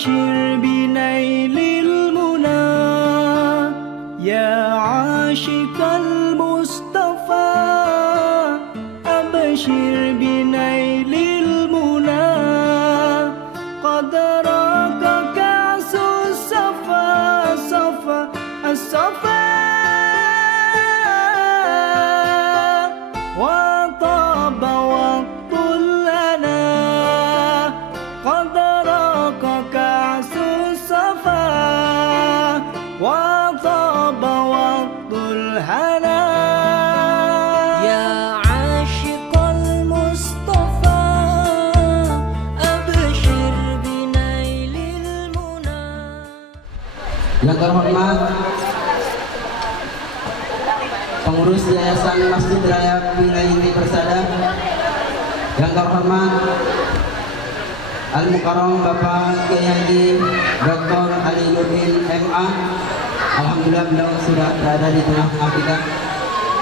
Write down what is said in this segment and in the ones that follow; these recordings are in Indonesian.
أبشر بنيل المنى يا عاشق المصطفى أبشر بنيل المنى قد راك كأس الصفا صفا الصفا وطاب وقت لنا قد راك كأس الصفا وطاب وقت الهنا يا عاشق المصطفى أبشر بنيل المنى. Yang terhormat pengurus Yayasan Masjid Raya Wilayah Inti Persada, yang terhormat Al-Mukarram Bapak Kiai Haji Dr. Ali Nurdin MA, alhamdulillah beliau sudah berada di tengah-tengah kita.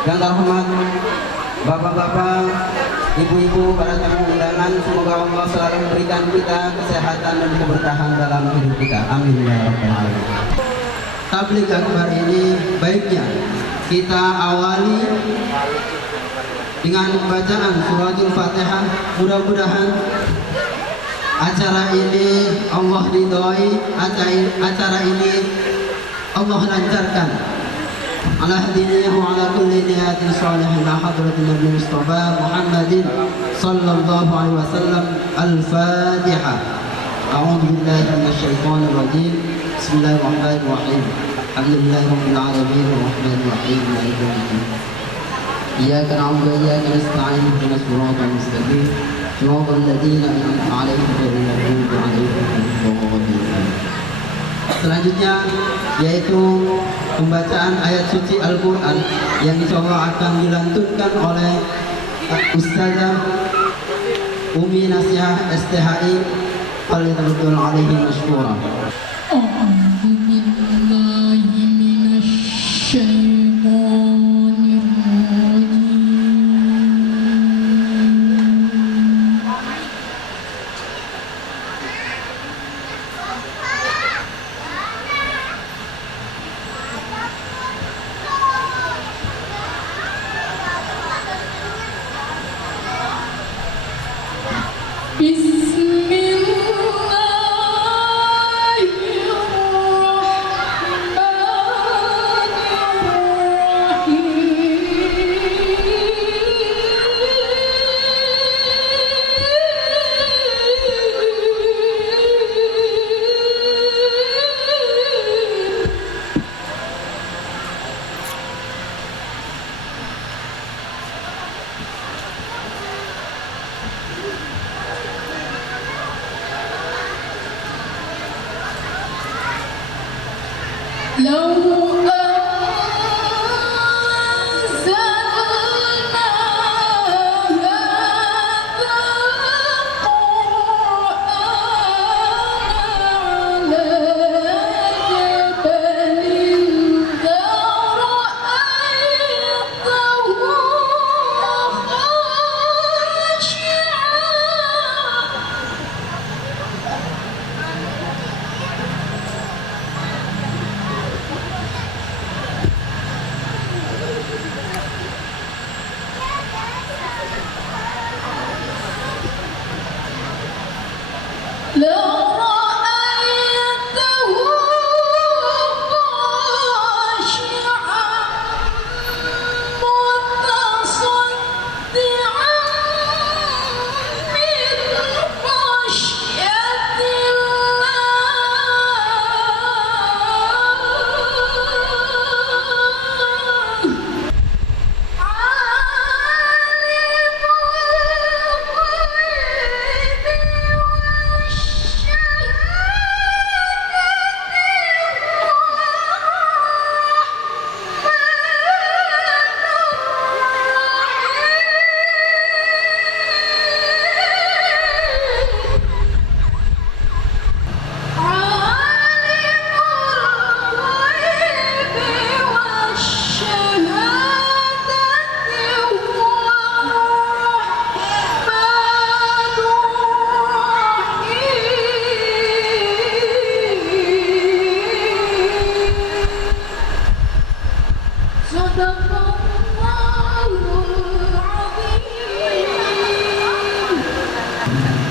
Yang terhormat bapak-bapak, ibu-ibu, para tamu undangan, semoga Allah selalu memberikan kita kesehatan dan keberkahan dalam hidup kita. Amin ya rabbal alamin. Tabligh akbar ini baiknya kita awali dengan bacaan suratul Fatihah. Mudah-mudahan acara ini Allah ridhoi, acara ini Allah lancarkan. Ala hadinihi wa ala kulli niyatin salihin la hadratin Nabi Mustafa Muhammadin sallallahu alaihi wasallam. Al-Fatihah. A'udzu billahi minasy syaithanir rajim. Bismillahirrahmanirrahim. Alhamdulillahirabbil alamin arrahmanir rahim maliki yaumiddin. Iyyaka na'budu wa iyyaka nasta'in ihdinas siratal mustaqim siratal ladzina an'amta 'alaihim ghairil maghdubi 'alaihim waladdallin. Selanjutnya yaitu pembacaan ayat suci Al-Quran yang insyaallah akan dilantunkan oleh Ustazah Umi Nasiah STHI. Falyatabadal alaihi masykurah.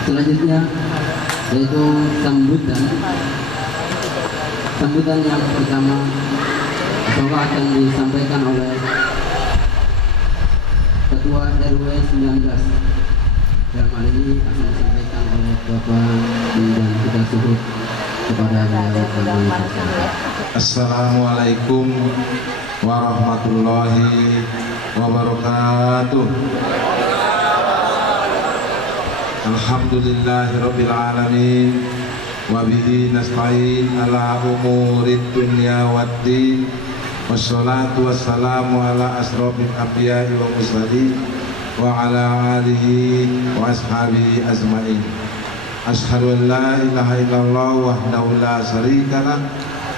Selanjutnya yaitu sambutan yang pertama bahwa akan disampaikan oleh Ketua RW 19. Dalam hal ini akan disampaikan oleh Bapak dan kita suhud kepada beliau. Assalamualaikum warahmatullahi wabarakatuh. Alhamdulillahirabbil alamin wa bihi nasta'in ala umurid dunya waddin wassalatu wassalamu ala asrofil anbiya'i wa mursalin wa ala alihi wa ashabihi ajmain. Asyhadu an la ilaha illallah wahdahu la syarikalah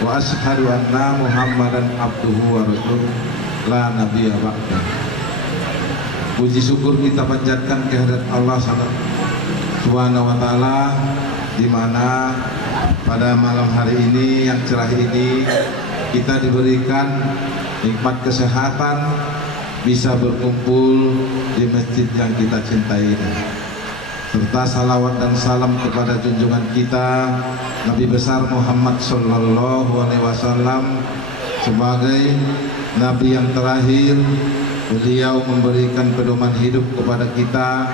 wa asyhadu anna Muhammadan abduhu wa rasuluh la nabiyya ba'dah. Puji syukur kita panjatkan kehadirat Allah Subhanahu wa taala, di mana pada malam hari ini yang cerah ini kita diberikan nikmat kesehatan, bisa berkumpul di masjid yang kita cintai ini, serta salawat dan salam kepada junjungan kita Nabi besar Muhammad Sallallahu Alaihi Wasallam sebagai Nabi yang terakhir. Beliau memberikan pedoman hidup kepada kita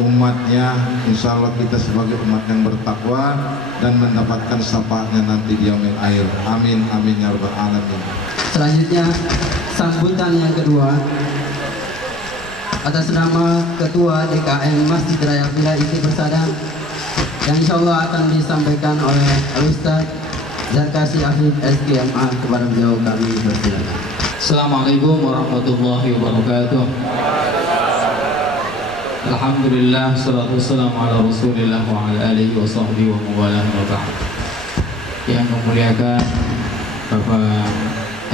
umatnya. Insya Allah kita sebagai umat yang bertakwa dan mendapatkan syafaatnya nanti di yaumil akhir. Amin amin ya rabbal alamin. Selanjutnya sambutan yang kedua atas nama Ketua DKM Masjid Raya Villa Inti Persada yang insya Allah akan disampaikan oleh Ustaz Zarkasi Afif SGMA. Kepada beliau kami persilakan. Assalamualaikum warahmatullahi wabarakatuh. Alhamdulillah, salatu wassalamu ala rasulillah wa ala alihi wa sahbihi wa mawalah wa ba'd. Yang memuliakan Bapak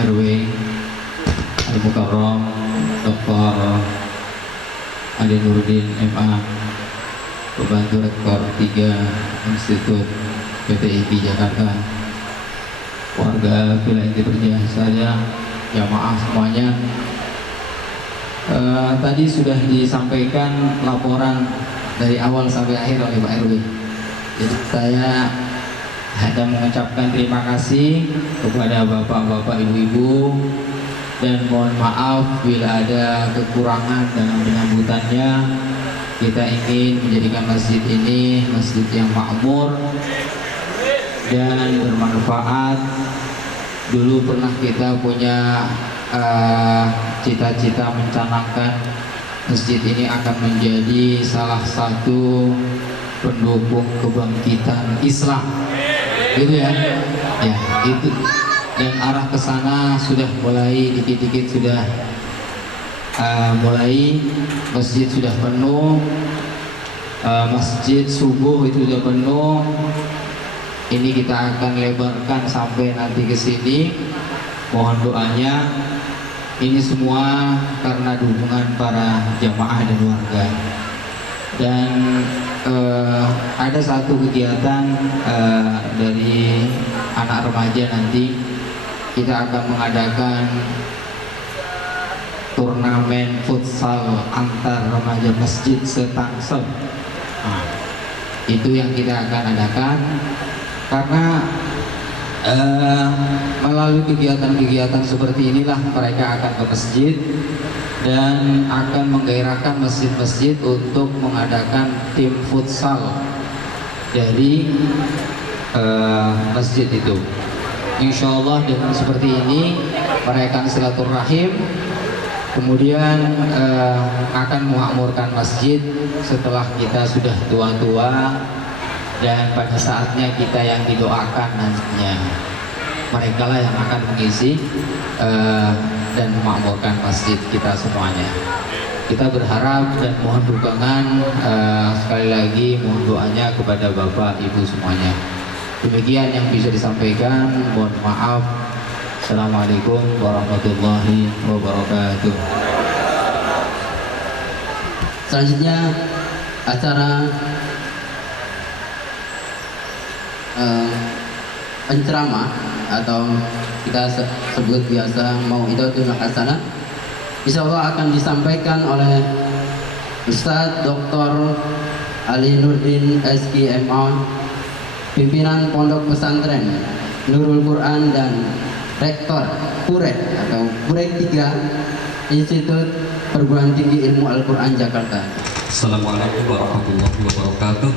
RW Al-Mukarram Dr. Ali Nuruddin MA, Pembantu Rektor 3 Institut PTIP Jakarta, warga Villa Inti Persada, jamaah semuanya. Tadi sudah disampaikan laporan dari awal sampai akhir oleh Pak RW. Jadi saya hanya mengucapkan terima kasih kepada bapak-bapak, ibu-ibu, dan mohon maaf bila ada kekurangan dalam penyambutannya. Kita ingin menjadikan masjid ini masjid yang makmur dan bermanfaat. Dulu pernah kita punya cita-cita mencanangkan masjid ini akan menjadi salah satu pendukung kebangkitan Islam, gitu ya. Ya, itu. Dan arah ke sana sudah mulai dikit-dikit sudah mulai. Masjid sudah penuh, masjid subuh itu sudah penuh. Ini kita akan lebarkan sampai nanti ke sini. Mohon doanya. Ini semua karena dukungan para jamaah dan warga. Dan ada satu kegiatan dari anak remaja, nanti kita akan mengadakan turnamen futsal antar remaja masjid se-Tangsel. Nah, itu yang kita akan adakan. Karena melalui kegiatan-kegiatan seperti inilah mereka akan ke masjid dan akan menggairahkan masjid-masjid untuk mengadakan tim futsal dari masjid itu. Insya Allah dengan seperti ini mereka akan silaturahim, kemudian akan memakmurkan masjid setelah kita sudah tua-tua. Dan pada saatnya kita yang didoakan nantinya, mereka lah yang akan mengisi dan memakmurkan masjid kita semuanya. Kita berharap dan mohon dukungan, sekali lagi mohon doanya kepada Bapak Ibu semuanya. Demikian yang bisa disampaikan, mohon maaf. Assalamualaikum warahmatullahi wabarakatuh. Selanjutnya acara penceramah atau kita sebut biasa Mau'idatul Hasanah, insya Allah akan disampaikan oleh Ustaz Dr. Ali Nurdin SKMA, pimpinan Pondok Pesantren Nurul Quran dan Rektor Purek atau Purek 3 Institut Perguruan Tinggi Ilmu Al-Quran Jakarta. Assalamualaikum warahmatullahi wabarakatuh.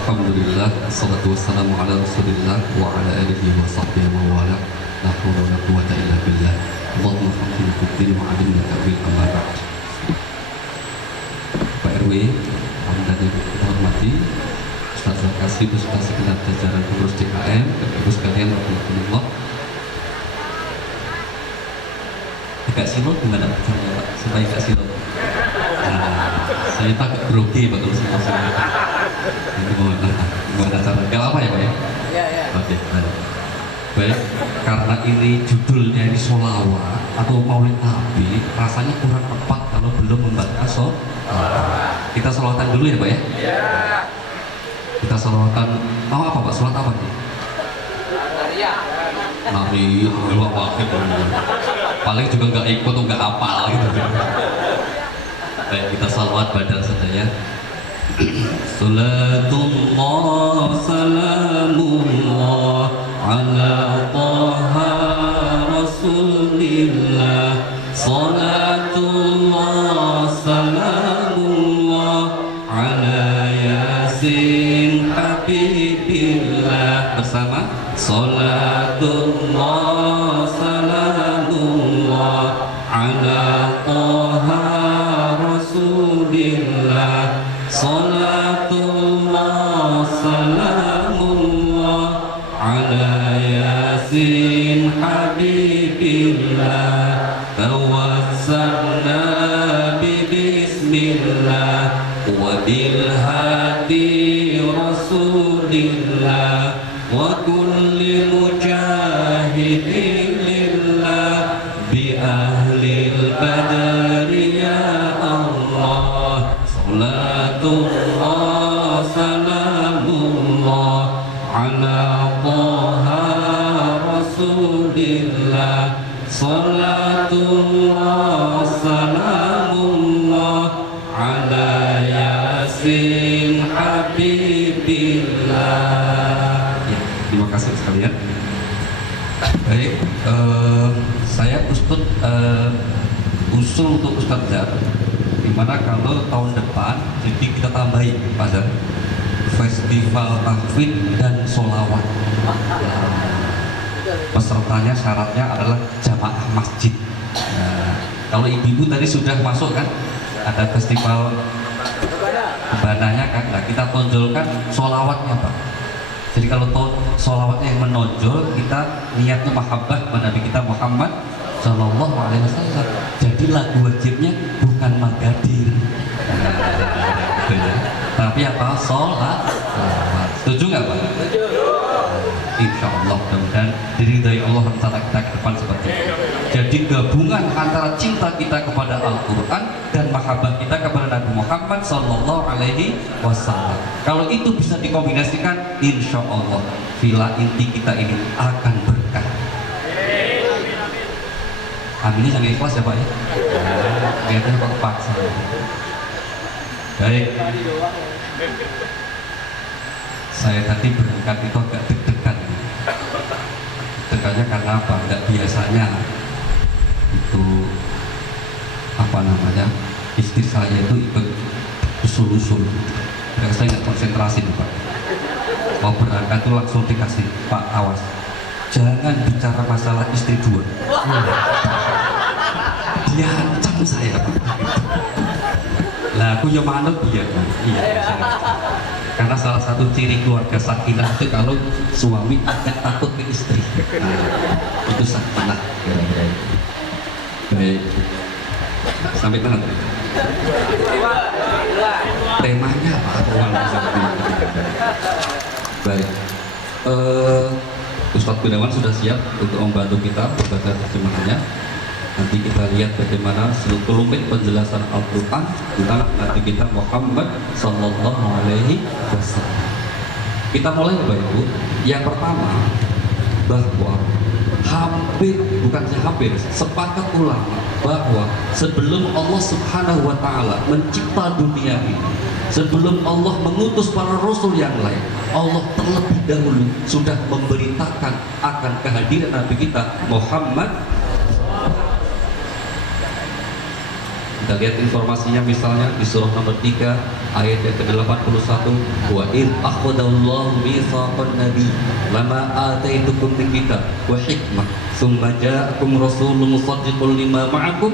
Alhamdulillah, assalatu wassalamu ala rasulillah wa ala alihi wa sahbihi wa wala. La hawla wa la quwwata illa billah. Allahumma faqihna fid din wa 'allimna ta'wil amma ba'd. Pak RW, Anda dihormati, Ustaz Zakasi beserta segenap jajaran pengurus DKM, Ibu sekalian rahmatullah. Agak silot gimana Pak? Supaya agak silot. Saya takut grogi Pak kalau silot. Ini gimana cara? Gak apa ya Pak ya? Iya. Oke, baik. Baik, karena ini judulnya ini sholawat atau maulid Nabi, rasanya kurang tepat kalau belum membaca sholawat. Kita sholawatan dulu ya Pak ya? Iya. Kita sholawatan, mau apa Pak? Sholawat apa nih? Nari, paling juga nggak ikut atau nggak hafal gitu. Baik, kita sholawat badal saja ya. Salatullah salamullah ala taha rasulillah. Salatullah salamullah ala yasin habibillah. Bersama salatullah salamullah ala taha rasulillah. Salatullah salamullah ala yasin habibillah. Tawassalna bismillah wa bil hadi rasulillah wa kulli mujahidin lillah bi ahlil badri ya Allah. Salatullah salamullah ala taha rasulillah. Salatullah salamullah ala yasin habibillah. Ya, terima kasih sekalian. Baik, saya Ustaz usul untuk Ustaz Zar, dimana kalau tahun depan jadi kita tambahin pada festival tahfidz dan sholawat. Pesertanya syaratnya adalah jamaah masjid. Nah, kalau ibu-ibu tadi sudah masuk kan, ada festival ibadahnya kan, nah, kita tonjolkan sholawatnya Pak. Jadi kalau sholawatnya yang menonjol, kita niatnya mahabbah kepada Nabi kita Muhammad Sallallahu Alaihi Wasallam. Jadi lagu wajibnya bukan Magadir, tapi apa? Sholat. Setuju nggak Pak? Insya Allah mudah-mudahan diridhai Allah Taala kita ke depan seperti itu. Jadi gabungan antara cinta kita kepada Al-Quran dan mahabbah kita kepada Nabi Muhammad Sallallahu Alaihi Wasallam. Kalau itu bisa dikombinasikan, insya Allah villa inti kita ini akan berkah. Amin yang ikhlas ya Pak ya. Lihatnya kok paksa. Baik. Saya tadi berangkat itu agak deg-degan. Deg-degannya karena apa? Enggak biasanya itu apa namanya, istri saya itu ikut usul-usul. Saya nggak konsentrasi nih Pak. Mau berangkat tuh langsung dikasih, Pak awas, jangan bicara masalah istri dua. Dia ancam saya Pak. Lah aku yang manut dia kan. Iya. Karena salah satu ciri keluarga sakinah itu kalau suami agak takut ke istri. Nah, itu sakinah kira-kira. Baik. Sampai mana? Temanya apa? Baik. Ustadz Gunawan sudah siap untuk membantu kita membaca terjemahannya. Nanti kita lihat bagaimana seluruh penjelasan Al-Quran tentang Nabi kita Muhammad Sallallahu Alaihi Wasallam. Kita mulai Bapak Ibu. Yang pertama, bahwa hampir, bukan hampir, sepakat ulama bahwa sebelum Allah Subhanahu wa Ta'ala mencipta dunia ini, sebelum Allah mengutus para rasul yang lain, Allah terlebih dahulu sudah memberitakan akan kehadiran Nabi kita Muhammad. Kita lihat informasinya misalnya di surah nomor 3 ayat yang ke-81, wa id akhadallahu mitsaqan nabi lama ataitukum min kitab wa hikmah tsumma ja'akum rasulun musaddiqun lima ma'akum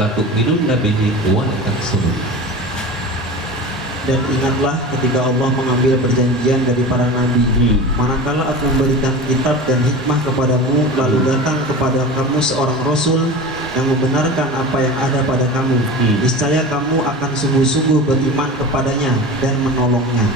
la tu'minunna bihi wa la tansurun. Dan ingatlah ketika Allah mengambil perjanjian dari para nabi, manakala aku memberikan kitab dan hikmah kepadamu, lalu datang kepada kamu seorang rasul yang membenarkan apa yang ada pada kamu, niscaya kamu akan sungguh-sungguh beriman kepadanya dan menolongnya.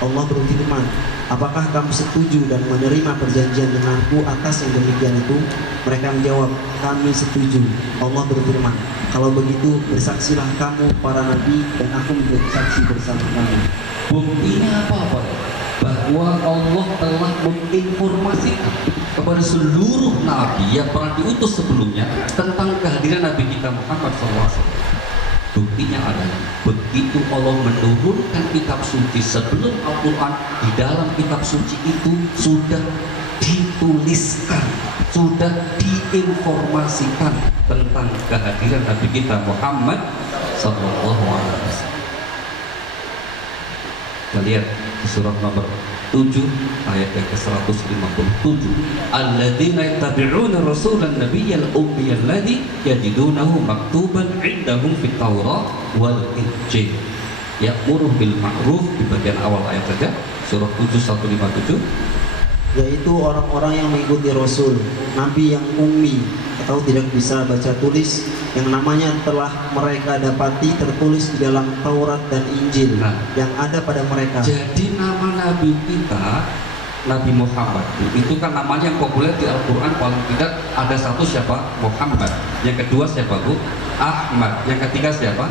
Allah berfirman, apakah kamu setuju dan menerima perjanjian denganku atas yang demikian itu? Mereka menjawab, kami setuju. Allah berfirman, kalau begitu bersaksilah kamu para nabi dan aku menjadi saksi bersama kamu. Buktinya apa? Bahwa Allah telah menginformasikan kepada seluruh nabi yang pernah diutus sebelumnya tentang kehadiran Nabi kita Muhammad SAW. Buktinya adalah begitu Allah menurunkan kitab suci, sebelum Al-Quran, di dalam kitab suci itu sudah dituliskan, sudah diinformasikan tentang kehadiran Nabi kita Muhammad SAW. Kita lihat di surat nomor 7 ayat yang ke-157, alladzina yattabi'una rasulan nabiyyal ummiyal ladzi yajidunahu maktuban 'indahum fit Taurat wal Injil ya'muru bil ma'ruf, di bagian awal ayat saja surah 7 157, yaitu orang-orang yang mengikuti Rasul, Nabi yang ummi atau tidak bisa baca tulis, yang namanya telah mereka dapati tertulis di dalam Taurat dan Injil yang ada pada mereka. Jadi nama Nabi kita, Nabi Muhammad, itu kan namanya yang populer di Al-Quran. Paling tidak ada satu siapa? Muhammad. Yang kedua siapa Bu? Ahmad. Yang ketiga siapa?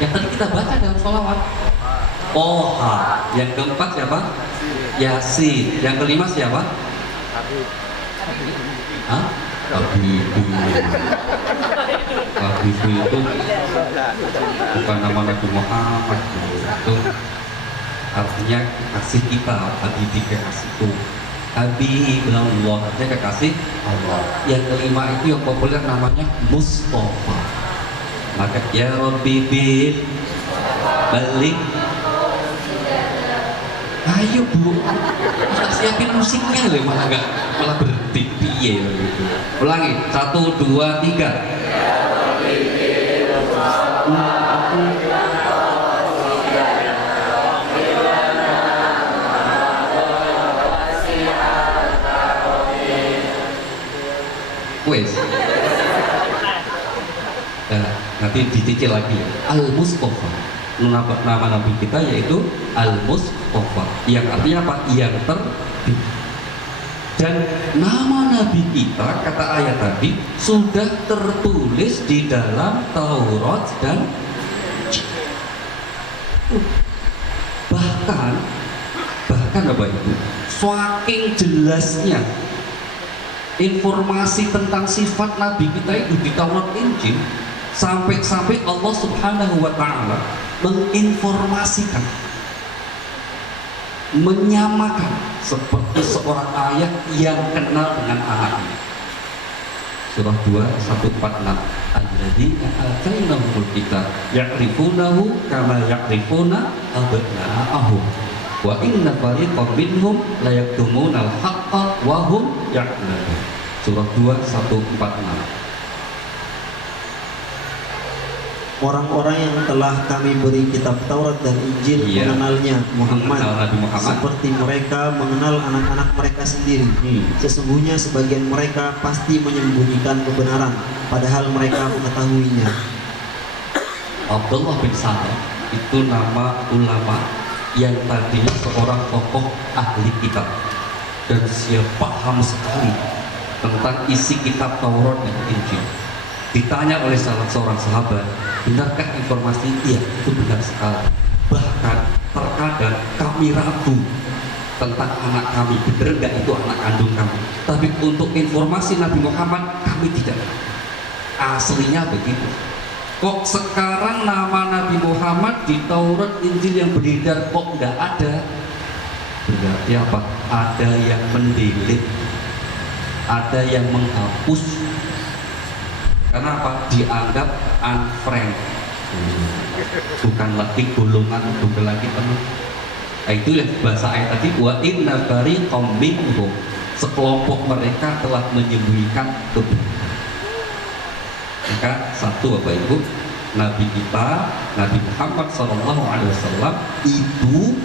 Yang tadi kita baca dalam sholawat, Toha. Yang keempat siapa? Yasin. Yang kelima siapa? Hah? Habibu itu bukan nama Nabi Muhammad, itu artinya kasih kita. Habibi kekasihku, Habibullah artinya kekasih Allah. Yang kelima itu yang populer namanya Mustafa. Maka ya Rabbi bil balik, ayo Bu, kita siapin musiknya loh, malah berhenti piye gitu. Ulangi, 1, 2, 3. Wes. Nah, nanti dicicil lagi ya. Al-Mustafa. Nama Nabi kita yaitu Al-Mustafa, yang artinya apa? Yang terpilih. Dan nama Nabi kita, kata ayat tadi, sudah tertulis di dalam Taurat dan bahkan Bapak Ibu, saking jelasnya informasi tentang sifat Nabi kita itu di Taurat Injil, sampai Allah Subhanahu wa Ta'ala menginformasikan, menyamakan seperti seorang ayah yang kenal dengan anaknya. Surah 2 146, alladzina atainahumul kitab ya'rifunahu kama ya'rifuna abna'ahum wa inna fariqan minhum la yaktumunal haqqa wa hum ya'lamun. Surah 2 146. Orang-orang yang telah kami beri kitab Taurat dan Injil mengenalnya Muhammad, seperti mereka mengenal anak-anak mereka sendiri. Sesungguhnya sebagian mereka pasti menyembunyikan kebenaran, padahal mereka mengetahuinya. Abdullah bin Salam itu nama ulama yang tadinya seorang tokoh ahli kitab dan dia paham sekali tentang isi kitab Taurat dan Injil. Ditanya oleh salah seorang sahabat, benarkah informasi? Iya, itu benar sekali. Bahkan terkadang kami ragu tentang anak kami, bener nggak itu anak kandung kami. Tapi untuk informasi Nabi Muhammad kami tidak. Aslinya begitu. Kok sekarang nama Nabi Muhammad di Taurat Injil yang beredar kok nggak ada? Berarti apa? Ada yang mendelete, ada yang menghapus. Karena apa? Dianggap unfriend. Bukan lagi golongan, bukan lagi teman. Nah, itu yang bahasa ayat tadi, wa inna fariqam minhum, sekelompok mereka telah menyembunyikan kebenaran. Maka satu Bapak Ibu, Nabi kita, Nabi Muhammad SAW itu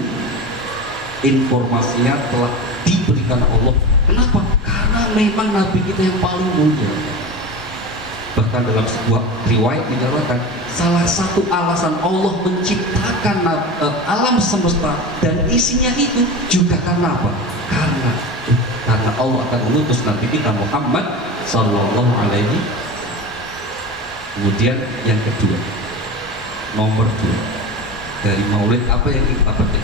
informasinya telah diberikan Allah. Kenapa? Karena memang Nabi kita yang paling mulia. Bahkan dalam sebuah riwayat menyatakan salah satu alasan Allah menciptakan alam semesta dan isinya itu juga karena apa? Karena Allah akan mengutus Nabi kita Muhammad Sallallahu Alaihi. Kemudian yang kedua, nomor 2 dari Maulid apa yang kita petik?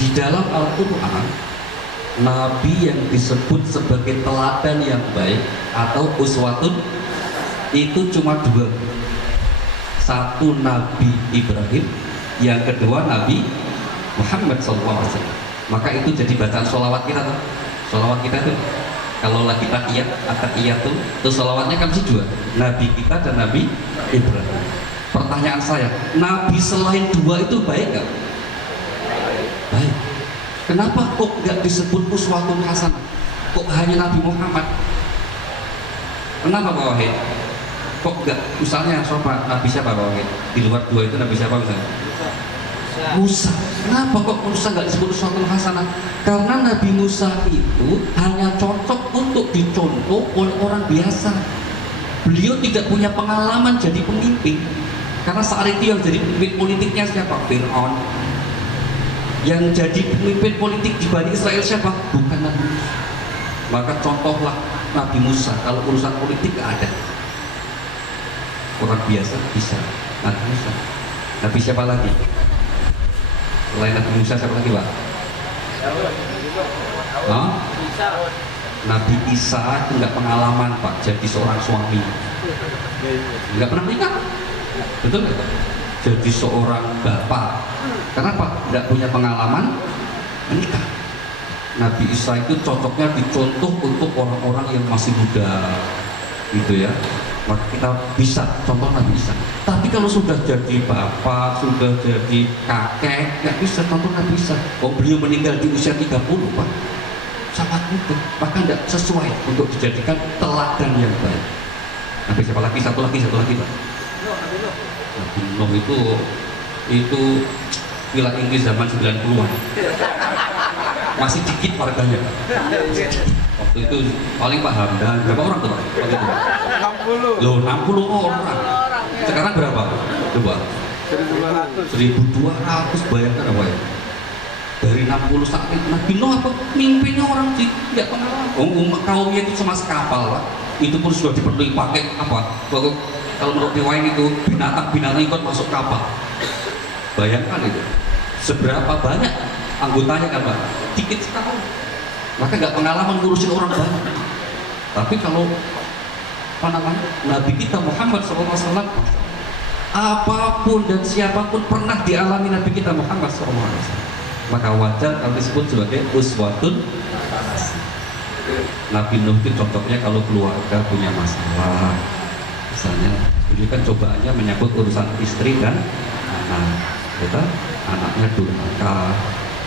Di dalam Al-Quran, Nabi yang disebut sebagai teladan yang baik atau uswatun itu cuma 2. Satu Nabi Ibrahim, yang kedua Nabi Muhammad SAW. Maka itu jadi bacaan sholawat kita tuh. Sholawat kita tuh kalau lagi tahiyat tuh sholawatnya kan mesti 2, Nabi kita dan Nabi Ibrahim. Pertanyaan saya, Nabi selain 2 itu baik nggak? Baik. Kenapa kok nggak disebut uswatun hasanah? Kok hanya Nabi Muhammad? Kenapa Pak Wahid? Kok nggak misalnya siapa? Nabi siapa Pak Wahid? Di luar 2 itu Nabi siapa misalnya? Musa. Kenapa kok Musa nggak disebut uswatun hasanah? Karena Nabi Musa itu hanya cocok untuk dicontoh oleh orang biasa. Beliau tidak punya pengalaman jadi pemimpin. Karena saat itu yang jadi pemimpin politiknya siapa? Fir'aun. Yang jadi pemimpin politik di Bani Israel siapa? Bukan Nabi Musa. Maka contohlah Nabi Musa. Kalau urusan politik gak ada. Orang biasa bisa. Nabi Musa. Nabi siapa lagi? Selain Nabi Musa siapa lagi Pak? Hah? Nabi Isa itu nggak pengalaman Pak jadi seorang suami. Nggak pernah menikah. Betul nggak? Jadi seorang bapak. Kenapa? Tidak punya pengalaman menikah. Nabi Isa itu cocoknya dicontoh untuk orang-orang yang masih muda, gitu ya. Maka kita bisa contoh Nabi Isa. Tapi kalau sudah jadi bapak, sudah jadi kakek, nggak bisa contoh Nabi Isa. Oh, beliau meninggal di usia 30 Pak, sangat muda. Maka tidak sesuai untuk dijadikan teladan yang baik. Nabi siapa lagi? Satu lagi Pak. Nabi Nuh itu wilayah Inggris zaman 90-an. Masih dikit warganya. Waktu itu paling Pak Hamdan, berapa orang tuh Pak? Waktu itu? 60. Loh, 60 orang. Sekarang berapa? Coba. 1.200 bayangkan apa ya? Dari 60 saat itu Nabi Nuh apa? Mimpinya orang sih, nggak pengalaman. Kaumnya itu sama kapal Pak. Itu pun sudah diperlukan pakai apa? Kalau menurut riwayat itu binatang ikut masuk kapal. Bayangkan itu. Seberapa banyak anggotanya kan Pak? Dikit sekali. Maka nggak pengalaman ngurusin orang banyak. Tapi kalau apa namanya Nabi kita Muhammad SAW, apapun dan siapapun pernah dialami Nabi kita Muhammad SAW, maka wajar kalau disebut sebagai uswatun. Nabi Nuh itu contohnya kalau keluarga punya masalah, misalnya beliau kan cobaannya menyangkut urusan istri dan anak, gitu? Anaknya durhaka,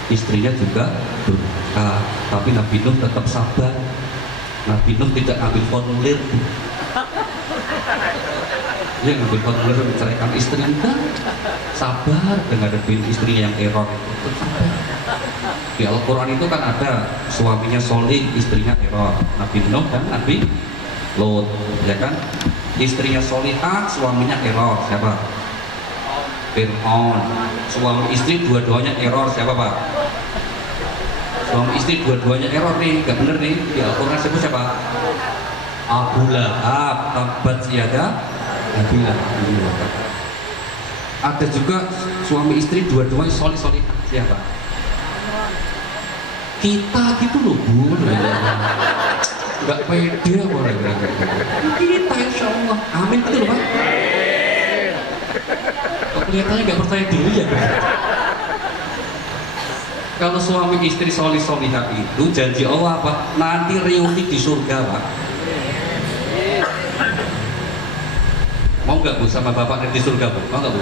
istrinya juga durhaka, tapi Nabi Nuh tetap sabar. Nabi Nuh tidak ambil formulir, dia ngambil formulir menceraikan istri, enggak, sabar dengan istrinya yang error itu, sabar. Di Al-Quran itu kan ada suaminya solih, istrinya error, Nabi Nuh dan Nabi Lot, ya kan? Istrinya solihah, suaminya error, siapa? Fir'aun. Suami istri dua-duanya error, siapa Pak? Suami istri dua-duanya error nih, gak bener nih. Di Al-Quran siapa? Abu Lahab, tabat siada, Abi Lahab. Ada juga suami istri dua-duanya solih-solihah, siapa? kita gitu loh Bu, nggak pede orang kita insya Allah, amin gitu loh Pak. Kok kelihatannya nggak percaya diri ya Pak? Kalau suami istri solihah itu janji Allah apa? Nanti reuni di surga Pak. Mau nggak Bu sama bapak nanti di surga Bu? Mau nggak Bu?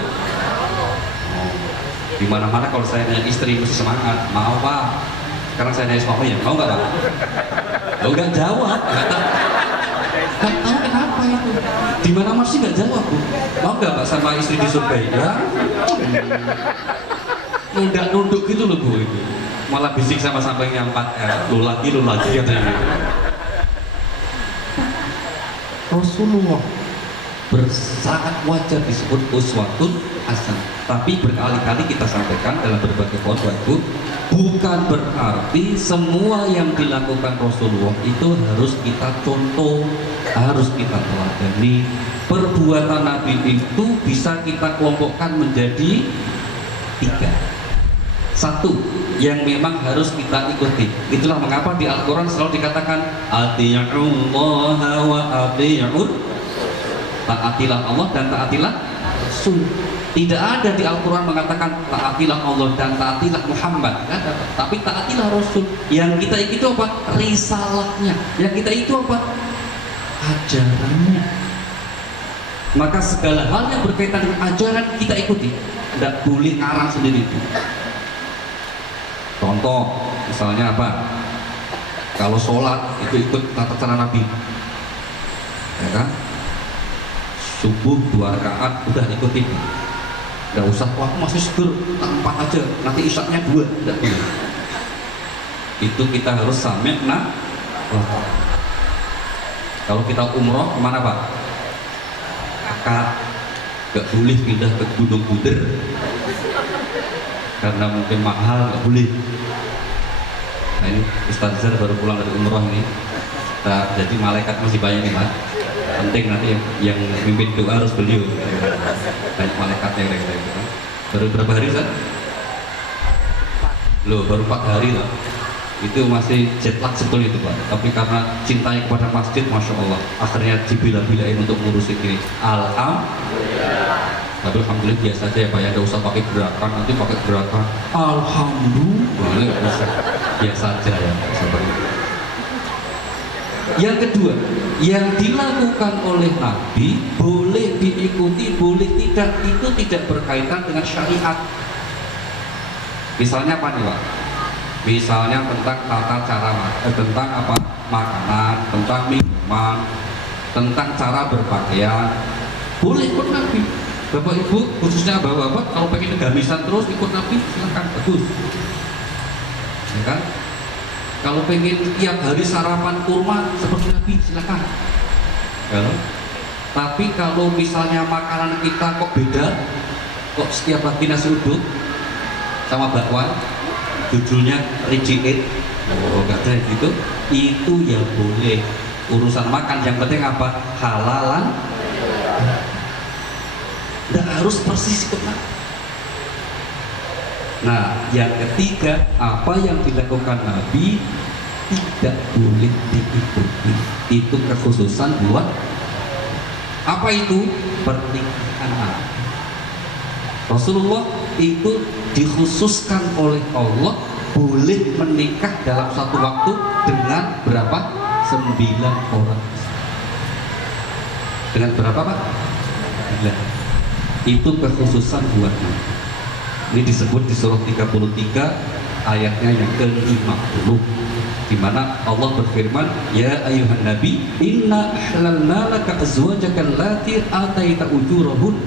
Di mana-mana kalau saya nanya istri mesti semangat. Mau Pak. Sekarang saya nanya suami ya, mau nggak Pak? Lo nggak jawab, nggak tahu kenapa itu. Di mana masih nggak jawab Bu? Mau nggak Pak sama istri di surga ya? Nunduk gitu loh Bu itu. Malah bisik sama samping yang 4 lo lagi katanya. Rasulullah sangat wajar disebut uswatun hasanah. Tapi berkali-kali kita sampaikan dalam berbagai khotbah itu, bukan berarti semua yang dilakukan Rasulullah itu harus kita contoh, harus kita teladani. Perbuatan Nabi itu bisa kita kelompokkan menjadi 3. Satu, yang memang harus kita ikuti. Itulah mengapa di Al-Quran selalu dikatakan Ati'ullaha wa ati'ur, taatilah Allah dan taatilah Rasul. Tidak ada di Al-Quran mengatakan taatilah Allah dan taatilah Muhammad, tapi taatilah Rasul. Yang kita ikuti apa? Risalahnya. Yang kita itu apa? Ajarannya. Maka segala hal yang berkaitan dengan ajaran kita ikuti. Tidak boleh ngarang sendiri itu. Contoh, misalnya apa? Kalau sholat itu ikut tata cara Nabi, ya kan? Subuh 2 rakaat udah ikutin. Gak usah, wah aku masih seger, 4 aja, nanti isyaknya 2. Tidak boleh. Itu kita harus sami'na. Kalau kita umroh kemana Pak? Kakak, gak boleh pindah ke Gunung Buder karena mungkin mahal, gak boleh. Nah ini Ustaz Zar baru pulang dari umroh ini. Jadi malaikat masih banyak nih Pak. Penting nanti yang mimpin doa harus beliau. Banyak malaikat yang gitu. Baru berapa hari Ustaz? Loh baru 4 hari lah. Itu masih jet lag sebetulnya itu Pak. Tapi karena cintanya kepada masjid, Masya Allah, akhirnya dibila-bilain untuk ngurusin ini. Alhamdulillah. Tapi alhamdulillah biasa aja ya Pak, ya nggak usah pakai gerakan, nanti pakai gerakan alhamdulillah nggak usah, biasa aja ya seperti itu. Yang kedua, yang dilakukan oleh Nabi boleh diikuti, boleh tidak, itu tidak berkaitan dengan syariat. Misalnya apa nih Pak? Misalnya tentang tata cara tentang apa? Makanan, tentang minuman, tentang cara berpakaian, boleh ikut Nabi. Bapak Ibu, khususnya bapak-bapak, kalau pengen gamisan terus ikut Nabi, silahkan, bagus. Ya kan? Kalau pengen tiap hari sarapan kurma seperti Nabi, silahkan. Ya. Tapi kalau misalnya makanan kita kok beda, kok setiap pagi nasi uduk sama bakwan, judulnya rigid, nggak ada gitu, itu ya boleh. Urusan makan yang penting apa? Halalan. Tidak harus persis ikut Nabi. Nah, yang ketiga, apa yang dilakukan Nabi tidak boleh diikuti. Itu kekhususan buat apa itu? Pernikahan Nabi. Rasulullah itu dikhususkan oleh Allah boleh menikah dalam satu waktu dengan berapa? 9 orang. Dengan berapa Pak? 9. Itu kekhususan buat Nabi. Ini disebut di surah 33 ayatnya yang ke-50, di mana Allah berfirman, ya ayuhan nabi inna ahlalna laka azwajaka allati ataita ujurahun.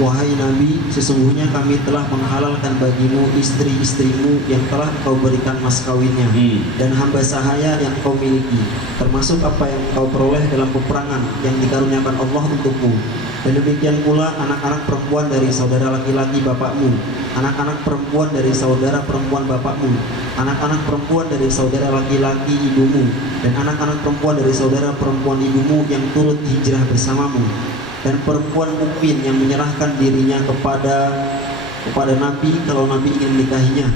Wahai Nabi, sesungguhnya kami telah menghalalkan bagimu istri-istrimu yang telah kau berikan mas kawinnya, dan hamba sahaya yang kau miliki, termasuk apa yang kau peroleh dalam peperangan yang dikaruniakan Allah untukmu. Dan demikian pula anak-anak perempuan dari saudara laki-laki bapakmu, anak-anak perempuan dari saudara perempuan bapakmu, anak-anak perempuan dari saudara laki-laki ibumu, dan anak-anak perempuan dari saudara perempuan ibumu yang turut hijrah bersamamu, dan perempuan mukmin yang menyerahkan dirinya kepada Nabi kalau Nabi ingin menikahinya,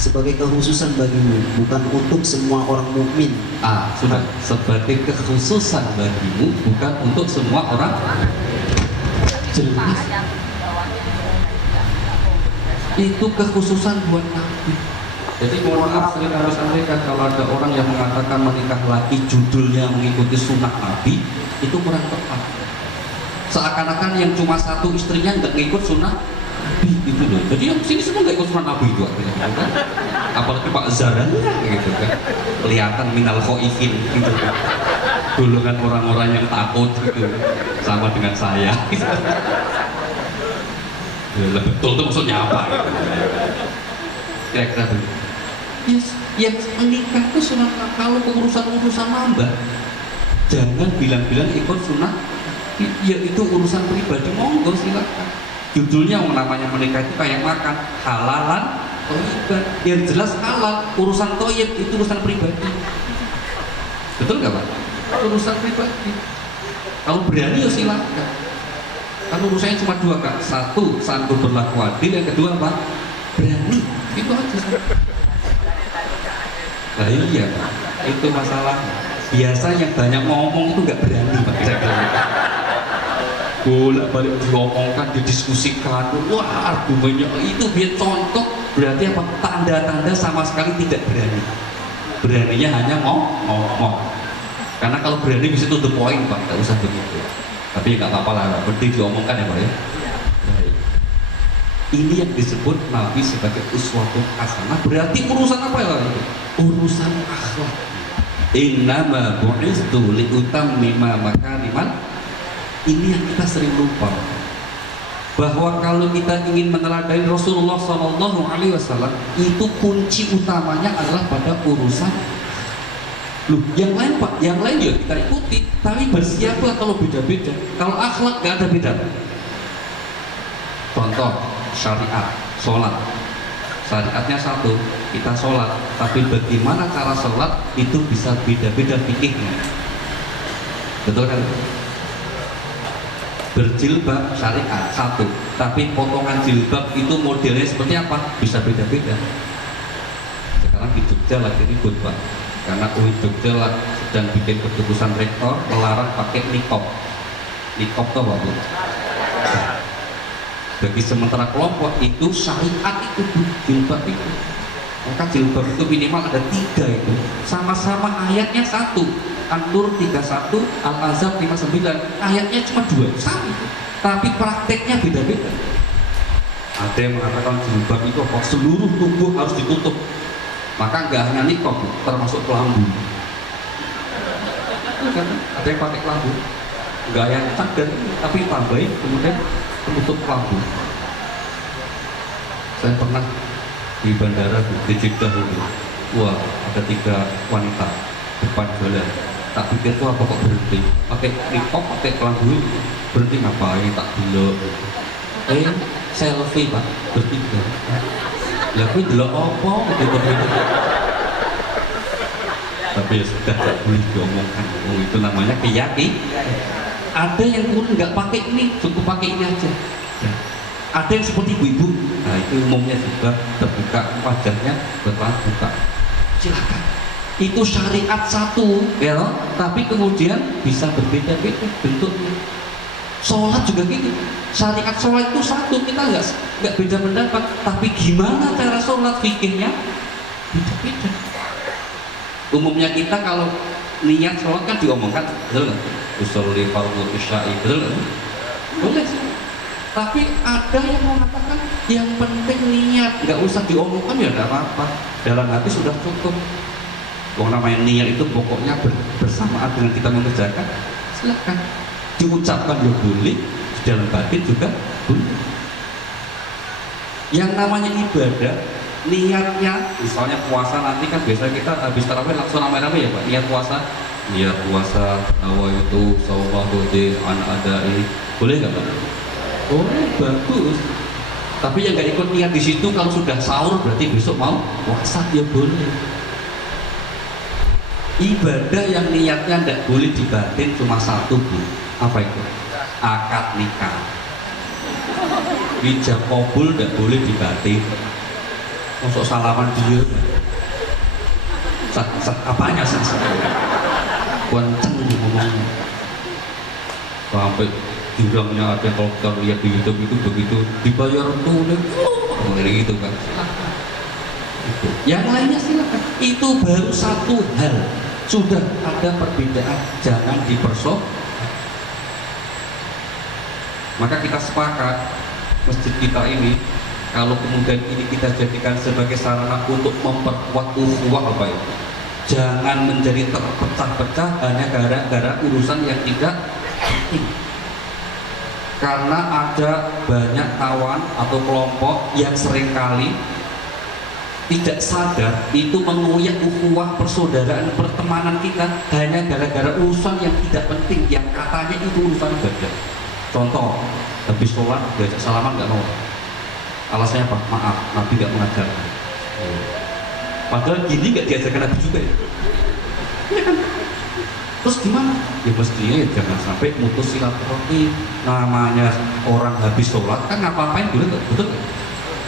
sebagai kekhususan bagimu, bukan untuk semua orang mukmin. Sudah, sebagai kekhususan bagimu, bukan untuk semua orang. Jelas. Itu kekhususan buat Nabi. Jadi mohon maaf, saya harus sampaikan kalau ada orang yang mengatakan menikah lagi judulnya mengikuti sunnah Nabi, itu kurang tepat. Seakan-akan yang cuma satu istrinya nggak ngikut sunnah Nabi gitu loh. Jadi yang sini semua nggak ikut sunnah Nabi itu artinya, gitu kan? Apalagi Pak Zara gitu kan, kelihatan minal khoifin gitu kan. Golongan orang-orang yang takut gitu, sama dengan saya. Gitu. Ya, betul itu maksudnya apa? Gitu. Kira-kira begitu. Yes, yang menikah itu sunnah. Kalau urusan-urusan nambah, jangan bilang-bilang ikut sunnah. Ya itu urusan pribadi, monggo silakan. Judulnya namanya menikah itu kayak makan, halalan toyiban. Yang jelas halal, urusan toyib itu urusan pribadi. Betul nggak Pak? Urusan pribadi. Kalau berani ya silakan. Kan urusannya cuma dua Kak. Satu, sanggup berlaku adil. Yang kedua apa? Berani. Itu aja. Nah iya Pak, itu masalah. Biasa yang banyak ngomong itu nggak berani Pak. Bolak-balik diomongkan, didiskusikan, wah argumennya itu biar contoh, berarti apa? Tanda-tanda sama sekali tidak berani. Beraninya hanya ngomong. Karena kalau berani bisa to the point Pak, nggak usah begitu. Tapi nggak apa-apa lah, penting diomongkan ya Pak ya. Baik. Ini yang disebut Nabi sebagai uswatun hasanah. Berarti urusan apa ya? Urusan akhlak. Innama bu'istu liutammima makarimal. Ini yang kita sering lupa, bahwa kalau kita ingin meneladani Rasulullah SAW, itu kunci utamanya adalah pada urusan. Loh, yang lain Pak, yang lain ya kita ikuti, tapi bersiaplah kalau beda-beda. Kalau akhlak nggak ada beda. Contoh syariat, sholat. Syariatnya satu, kita sholat, tapi bagaimana cara sholat itu bisa beda-beda fikihnya. Betul kan? Berjilbab syariat satu, tapi potongan jilbab itu modelnya seperti apa bisa beda-beda. Sekarang di Jogja lagi ribut Pak, karena UI Jogja sedang bikin keputusan rektor melarang pakai niqab. Niqab tuh Pak Bu. Bagi sementara kelompok itu syariat itu jilbab itu. Maka jilbab itu minimal ada 3 itu. Sama-sama ayatnya satu. An-Nur 31, Al-Ahzab 59. Ayatnya cuma 2, sama. Tapi prakteknya beda-beda. Ada yang mengatakan jilbab itu apa? Seluruh tubuh harus ditutup. Maka nggak hanya niqab, termasuk kelambu. Ada yang pakai kelambu. Nggak yang cadar, tapi tambahin kemudian penutup kelambu. Saya pernah di bandara di Jeddah itu, wah ada 3 wanita depan jalan. Tak pikir tuh apa kok berhenti? Pakai niqab, pakai kelambu, berhenti ngapain? Tak dulu. Selfie Pak, bertiga. Lah kuwi delok apa gitu. Tapi ya sudah tak boleh diomongkan. Oh, itu namanya keyakinan. Ada yang kurang nggak pakai ini, cukup pakai ini aja. Ya. Ada yang seperti ibu-ibu, nah itu umumnya juga terbuka wajahnya buka. Silakan. Itu syariat satu, ya, tapi kemudian bisa berbeda-beda bentuknya. Sholat juga gitu. Syariat sholat itu satu, kita nggak beda pendapat, tapi gimana cara sholat fikihnya beda-beda. Umumnya kita kalau niat sholat kan diomongkan, betul nggak? Usolli fardhu isya'i, betul nggak? Boleh sih. Tapi ada yang mengatakan yang penting niat, nggak usah diomongkan ya nggak apa-apa. Dalam hati sudah cukup. Wong namanya niat itu pokoknya bersamaan dengan kita mengerjakan. Silakan diucapkan ya boleh, di dalam batin juga boleh. Yang namanya ibadah, niatnya, misalnya puasa nanti kan biasa kita habis tarawih langsung ramai-ramai ya Pak. Niat puasa, nawaitu saumahuddin an adai, boleh nggak Pak? Boleh, bagus. Tapi yang nggak ikut niat di situ kalau sudah sahur berarti besok mau puasa ya boleh. Ibadah yang niatnya tidak boleh dibatin cuma satu Bu. Apa itu? Akad nikah. Ijab kabul tidak boleh dibatin. Masuk salaman dia. Apanya sih? Kenceng ngomongnya. Sampai jurangnya ada, kalau kita lihat di YouTube itu begitu dibayar tunai, gitu kan. Yang lainnya silakan. Itu baru satu hal. Sudah ada perbedaan, jangan dipersoalkan. Maka kita sepakat masjid kita ini, kalau kemudian ini kita jadikan sebagai sarana untuk memperkuat ukhuwah apa itu, jangan menjadi terpecah-pecah hanya gara-gara urusan yang tidak penting. Karena ada banyak kawan atau kelompok yang seringkali tidak sadar itu mengoyak ukhuwah persaudaraan pertemanan kita hanya gara-gara urusan yang tidak penting, yang katanya itu urusan ibadah. Contoh, habis sholat diajak salaman nggak mau. Alasannya apa? Maaf, Nabi nggak mengajarkan. Padahal gini nggak diajarkan Nabi juga ya. Ya kan? Terus gimana? Ya mestinya ya jangan sampai mutus silaturahmi. Namanya orang habis sholat kan ngapa-ngapain boleh nggak? Betul nggak?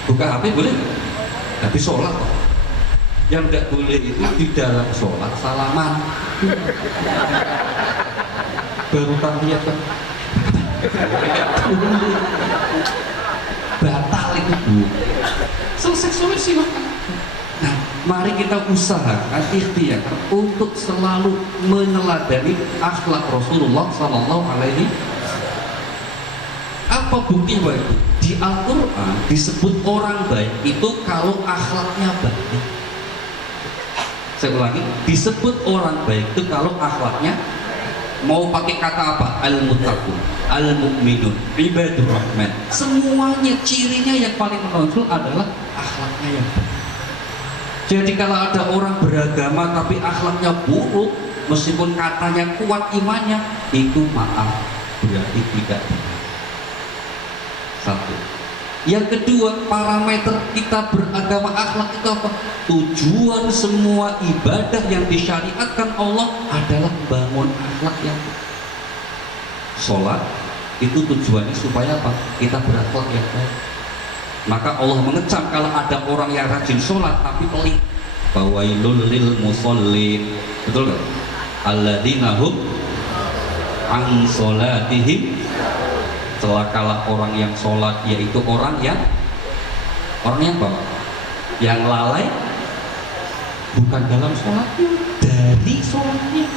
Buka HP boleh nggak? Habis sholat. Yang tidak boleh itu di dalam sholat salaman. Baru lihat kan? Batal itu Bu. Selesai solusi makan. Nah, mari kita usahakan ikhtiar untuk selalu meneladani akhlak Rasulullah Sallallahu Alaihi. Apa bukti bahwa itu? Di Al-Quran disebut orang baik itu kalau akhlaknya baik. Saya ulangi, disebut orang baik itu kalau akhlaknya, mau pakai kata apa? Al-muttaqun, al-mu'minun, ibadur rahman. Semuanya cirinya yang paling menonjol adalah akhlaknya yang baik. Jadi kalau ada orang beragama tapi akhlaknya buruk, meskipun katanya kuat imannya, itu maaf, berarti tidak benar. Satu. Yang kedua, parameter kita beragama akhlak itu apa? Tujuan semua ibadah yang disyariatkan Allah adalah membangun akhlak yang baik. Sholat itu tujuannya supaya apa? Kita berakhlak yang baik. Maka Allah mengecam kalau ada orang yang rajin sholat tapi pelit. Fawailul lil musallin. Betul nggak? Alladzina hum an sholatihim. Celakalah orang yang sholat, yaitu orang yang apa? Yang lalai bukan dalam sholatnya, dari sholatnya.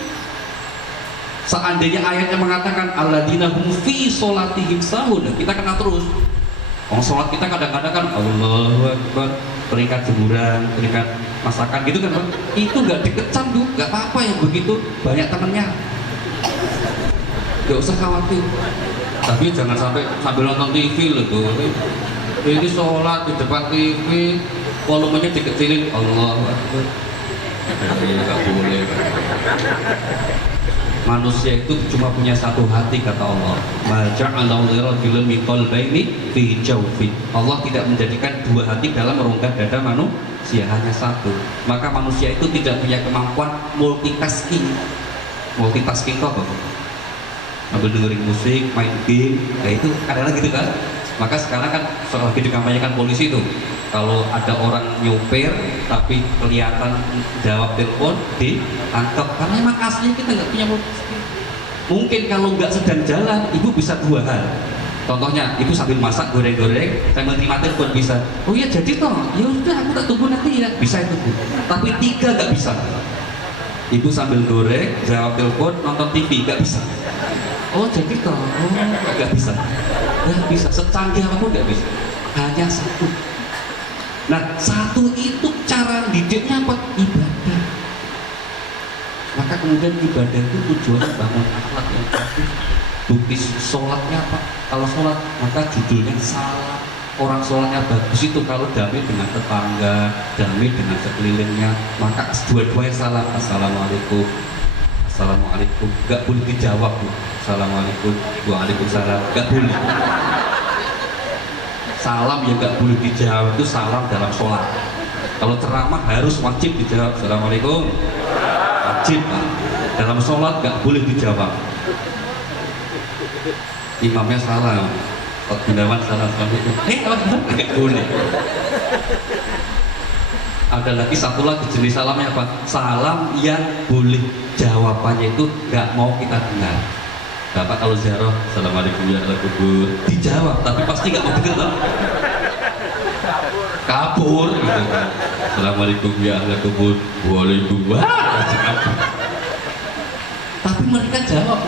Seandainya ayatnya mengatakan alladzina hum fi sholatihim sahun, kita kena terus. Sholat kita kadang-kadang kan Allahu Akbar, peringkat jemuran, peringkat masakan gitu kan, Bang. Itu nggak dikecam tuh, nggak apa-apa yang begitu, banyak temennya. Nggak usah khawatir. Tapi jangan sampai sambil nonton TV loh tuh. Ini sholat di depan TV, volumenya dikecilin. Allahu Akbar. Nggak boleh. Manusia itu cuma punya satu hati, kata Allah. Allah tidak menjadikan dua hati dalam rongga dada manusia, hanya satu. Maka manusia itu tidak punya kemampuan multitasking. Multitasking itu apa? Sambil dengerin musik, main game, kayak itu kadang-kadang gitu kan. Maka sekarang kan lagi dikampanyekan polisi tuh, kalau ada orang nyopir tapi kelihatan jawab telepon ditangkap, karena emang aslinya kita nggak punya multitasking. Mungkin kalau nggak sedang jalan, ibu bisa dua hal. Contohnya, ibu sambil masak goreng-goreng, sambil terima telepon bisa. Oh iya jadi toh, ya udah aku tak tunggu nanti ya, bisa itu Bu. Tapi tiga nggak bisa. Ibu sambil goreng, jawab telepon, nonton TV, nggak bisa. Oh jadi toh, oh nggak bisa, nggak bisa, secanggih apapun nggak bisa, hanya satu. Nah satu itu cara didiknya apa? Ibadah. Maka kemudian ibadah itu tujuannya bangun akhlak yang bagus. Bukti sholatnya apa? Kalau sholat maka judulnya salam. Orang sholatnya bagus itu kalau damai dengan tetangga, damai dengan sekelilingnya, maka dua-duanya salam. Assalamualaikum. Assalamualaikum, gak boleh dijawab Bu. Assalamualaikum, waalaikumsalam, gak boleh. Salam ya gak boleh dijawab, itu salam dalam sholat. Kalau ceramah harus wajib dijawab. Assalamualaikum, wajib Pak. Dalam sholat gak boleh dijawab. Imamnya salam, Pak Gunawan salam, Assalamualaikum. Gak boleh. Ada lagi satu lagi jenis salamnya apa? Salam yang boleh jawabannya itu nggak mau kita dengar. Bapak kalau ziarah, assalamualaikum ya ahli kubur, dijawab, tapi pasti nggak mau dengar loh. Kabur gitu. Assalamualaikum ya ahli kubur, waalaikumsalam. Tapi mereka jawab.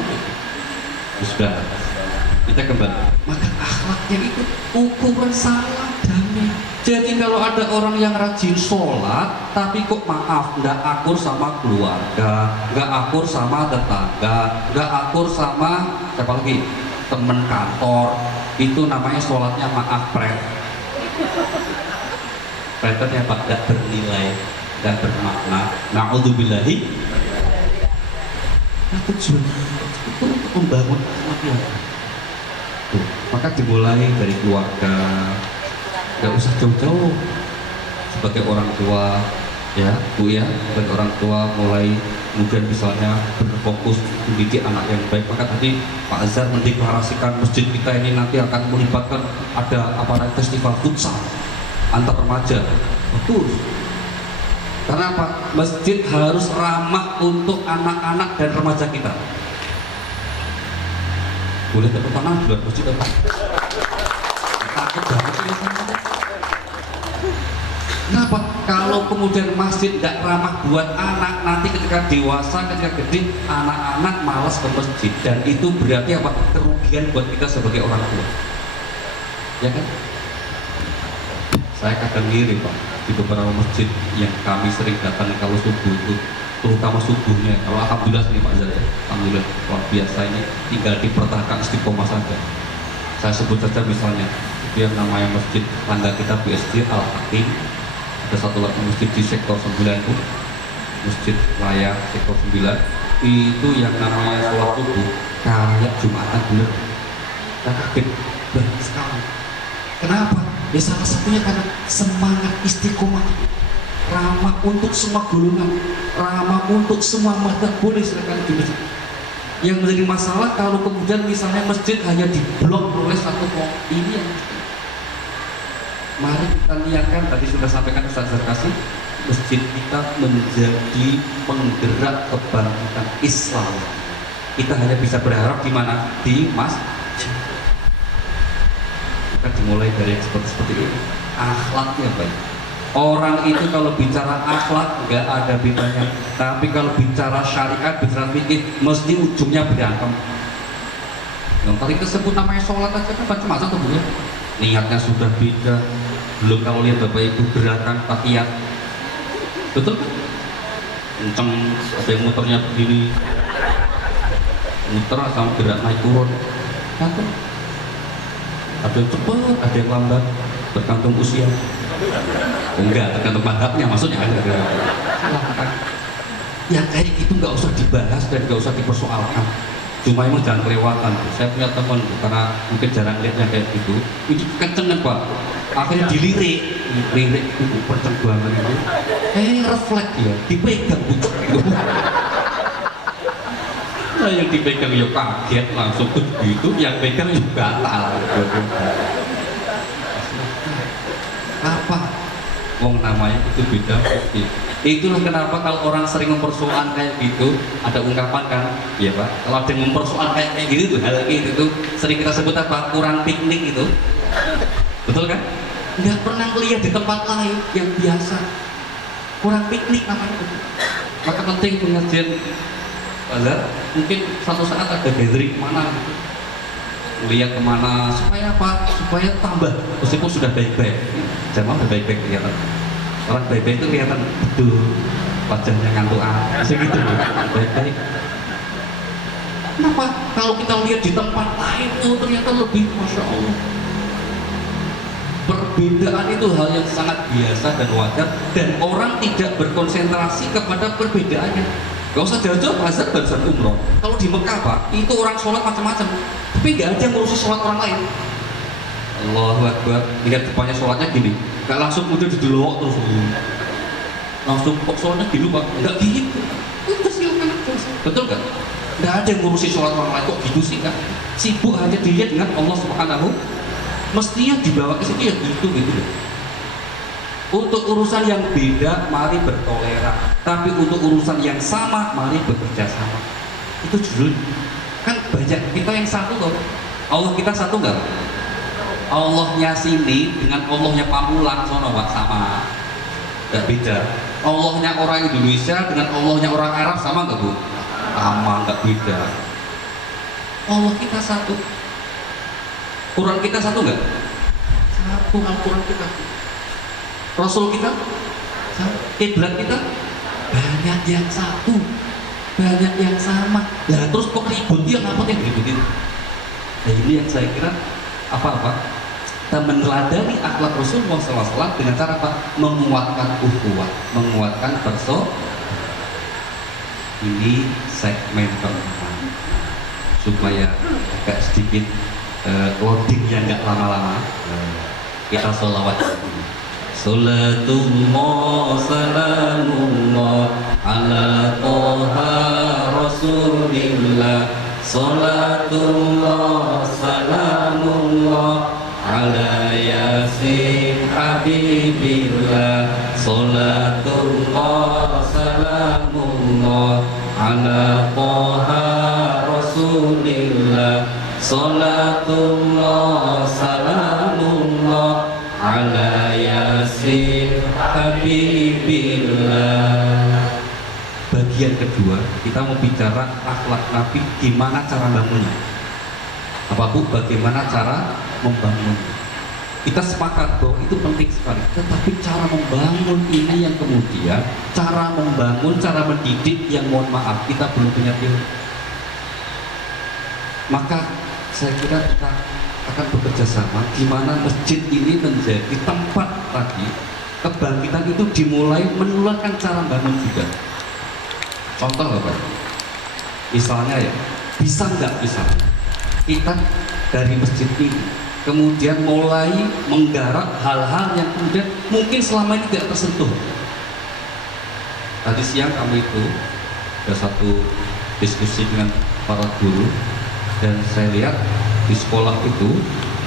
Sudah, kita kembali. Maka akhlaknya itu ukuran salam damai. Jadi kalau ada orang yang rajin sholat, tapi kok maaf, nggak akur sama keluarga, nggak akur sama tetangga, nggak akur sama siapa lagi, temen kantor, itu namanya sholatnya maaf pret. Pretnya apa? Nggak bernilai, nggak bermakna. Na'udzubillahi. Nah, tujuan itu untuk membangun akhlaknya. Maka dimulai dari keluarga. Gak usah jauh-jauh sebagai orang tua ya Bu ya, sebagai orang tua mulai kemudian misalnya berfokus mendidik anak yang baik. Maka tadi Pak Azhar mendeklarasikan masjid kita ini nanti akan melibatkan ada festival futsal antar remaja. Bagus, karena apa? Masjid harus ramah untuk anak-anak dan remaja kita. Boleh tepuk tangan buat masjid apa? Takut banget ini sama. Kenapa? Kalau kemudian masjid tidak ramah buat anak, nanti ketika dewasa, ketika gede, anak-anak malas ke masjid, dan itu berarti apa? Kerugian buat kita sebagai orang tua. Ya kan? Saya kadang ngiri Pak, di beberapa masjid yang kami sering datang kalau subuh itu, terutama subuhnya. Kalau alhamdulillah nih Pak Zara, alhamdulillah luar biasa ini tinggal dipertahankan istiqomah saja. Saya sebut saja misalnya itu yang namanya masjid tangga kita BSD Al-Hakim. Ada satu lagi masjid di sektor 9 itu, Masjid Raya sektor 9 itu yang namanya sholat subuh kayak Jumatan bener. Kita kaget banget sekali. Kenapa? Ya salah satunya karena semangat istiqomah, ramah untuk semua golongan, ramah untuk semua mazhab, boleh silakan di masjid. Yang menjadi masalah kalau kemudian misalnya masjid hanya diblok oleh satu kelompok ini yang mari kita lihatkan, tadi sudah sampaikan Ustaz Zarkasi, masjid kita menjadi penggerak kebangkitan Islam. Kita hanya bisa berharap di mana? Di masjid. Kita dimulai dari yang seperti ini. Akhlaknya baik. Orang itu kalau bicara akhlak nggak ada bedanya. Tapi kalau bicara syariat, bicara fikih, mesti ujungnya berantem. Yang tadi kita sebut namanya sholat aja kan macam-macam tuh Bu ya. Niatnya sudah beda. Belum kalau lihat Bapak Ibu gerakan pakaian, betul kan? Kenceng, ada yang muternya begini, muter sama gerak naik turun, kan? Ada yang cepat, ada yang lambat, tergantung usia. Enggak, tergantung madhabnya, maksudnya ada. Yang kayak itu nggak usah dibahas dan nggak usah dipersoalkan. Cuma emang jangan kelewatan. Saya punya teman karena mungkin jarang lihatnya kayak gitu. Itu kencengan Pak. Akhirnya dilirik itu percembangan itu. Refleks ya, dipegang bucuk gitu. Nah yang dipegang ya kaget langsung begitu, yang pegang ya gatal. Apa? Wong namanya itu beda pasti. Itulah kenapa kalau orang sering mempersoalkan kayak gitu, ada ungkapan kan, ya Pak. Kalau ada yang mempersoalkan kayak gitu tuh, hal kayak gitu sering kita sebut apa? Kurang piknik itu. Betul kan? Nggak pernah lihat di tempat lain yang biasa. Kurang piknik namanya. Maka penting pengajian Pak Zar, mungkin suatu saat ada gathering kemana gitu. Lihat kemana supaya apa? Supaya tambah meskipun sudah baik-baik. Jamaah udah baik-baik kelihatan. Orang baik-baik itu kelihatan betul wajahnya ngantukan segitu baik-baik. Kenapa? Kalau kita lihat di tempat lain tuh ternyata lebih Masya Allah. Perbedaan itu hal yang sangat biasa dan wajar, dan orang tidak berkonsentrasi kepada perbedaannya. Gak usah jauh-jauh Hazrat barusan umroh. Kalau di Mekah Pak, itu orang sholat macam-macam, tapi gak ada yang ngurusi sholat orang lain. Allahu Akbar, lihat depannya sholatnya gini, gak langsung kemudian didelok terus langsung kok sholatnya gini Pak, gak gitu. Itu silakan aja, betul gak? Gak ada yang ngurusi sholat orang lain, kok gitu sih kan? Sibuk hanya dilihat dengan Allah Subhanahu. Mestinya dibawa ke sini ya gitu loh. Untuk urusan yang beda, mari bertoleran. Tapi untuk urusan yang sama, mari bekerja sama. Itu judul. Kan banyak kita yang satu loh. Allah kita satu nggak? Allahnya sini dengan Allahnya Pamulang sono Pak, sama. Nggak beda. Allahnya orang Indonesia dengan Allahnya orang Arab sama nggak Bu? Sama, nggak beda. Allah kita satu. Quran kita satu nggak? Satu. Al-Quran kita. Rasul kita, kiblat kita, banyak yang satu, banyak yang sama. Nah terus kok ribut ya, ngapa yang ributin? Nah ini yang saya kira apa-apa? Kita meneladani akhlak Rasulullah SAW dengan cara apa? Menguatkan ukhuwah, menguatkan Ini segmen pertama supaya agak sedikit loadingnya nggak lama-lama. Kita sholawat. Salatullah salamullah ala toha rasulillah. Salatullah salamullah ala yasin habibillah. Salatullah salamullah ala toha rasulillah. Salatullah salamullah ala yasin habibillah. Bagian kedua, kita mau bicara akhlak Nabi, gimana cara bangunnya. Apa Bu? Bagaimana cara membangun. Kita sepakat bahwa itu penting sekali. Tetapi cara membangun ini yang kemudian, cara membangun, cara mendidik yang mohon maaf kita belum punya teori. Maka saya kira kita akan bekerja sama di mana masjid ini menjadi tempat lagi kebangkitan itu dimulai menularkan cara bangun juga. Contoh Bapak, misalnya ya, bisa nggak misalnya kita dari masjid ini kemudian mulai menggarap hal-hal yang kemudian mungkin selama ini tidak tersentuh. Tadi siang kami itu ada satu diskusi dengan para guru dan saya lihat di sekolah itu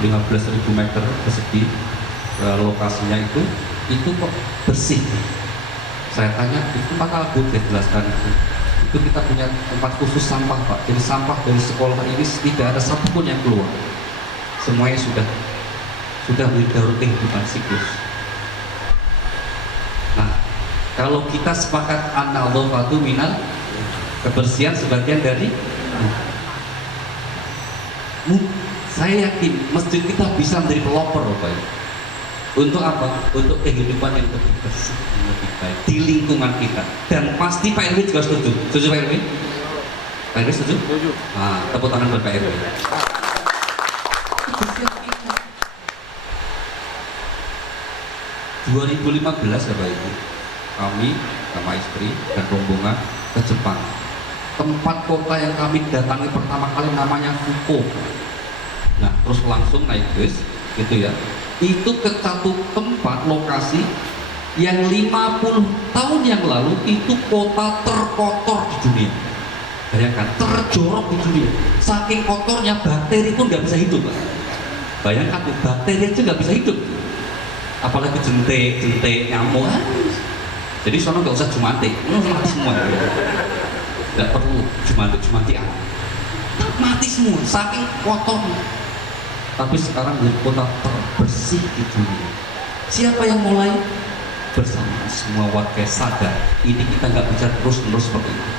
15.000 meter persegi lokasinya itu kok bersih. Saya tanya, itu Pak Bu jelaskan itu kita punya tempat khusus sampah Pak. Jadi sampah dari sekolah ini tidak ada satupun yang keluar. Semuanya sudah menjadi kehidupan siklus. Nah, kalau kita sepakat an-nadhafatu minal, kebersihan sebagian dari saya yakin masjid kita bisa menjadi pelopor Bapak. Untuk apa? Untuk kehidupan yang lebih bersih, yang lebih baik di lingkungan kita. Dan pasti Pak RW juga setuju. Setuju Pak RW? Pak RW setuju? Setuju. Nah, tepuk tangan buat Pak RW. 2015 ya Pak Ibu, kami sama istri dan rombongan ke Jepang. Tempat kota yang kami datangi pertama kali namanya Fukuoka. Nah, terus langsung naik bus, gitu ya. Itu ke satu tempat lokasi yang 50 tahun yang lalu itu kota terkotor di dunia. Bayangkan, terjorok di dunia. Saking kotornya bakteri pun nggak bisa hidup, Pak. Bayangkan tuh, bakteri aja nggak bisa hidup. Apalagi jentik, nyamuk. Jadi sono nggak usah jumantik, mati semua. Nggak perlu jumantik mati semua, saking kotornya. Tapi sekarang menjadi kota terbersih di dunia. Siapa yang mulai? Bersama semua warga sadar. Ini kita nggak bisa terus-menerus seperti itu.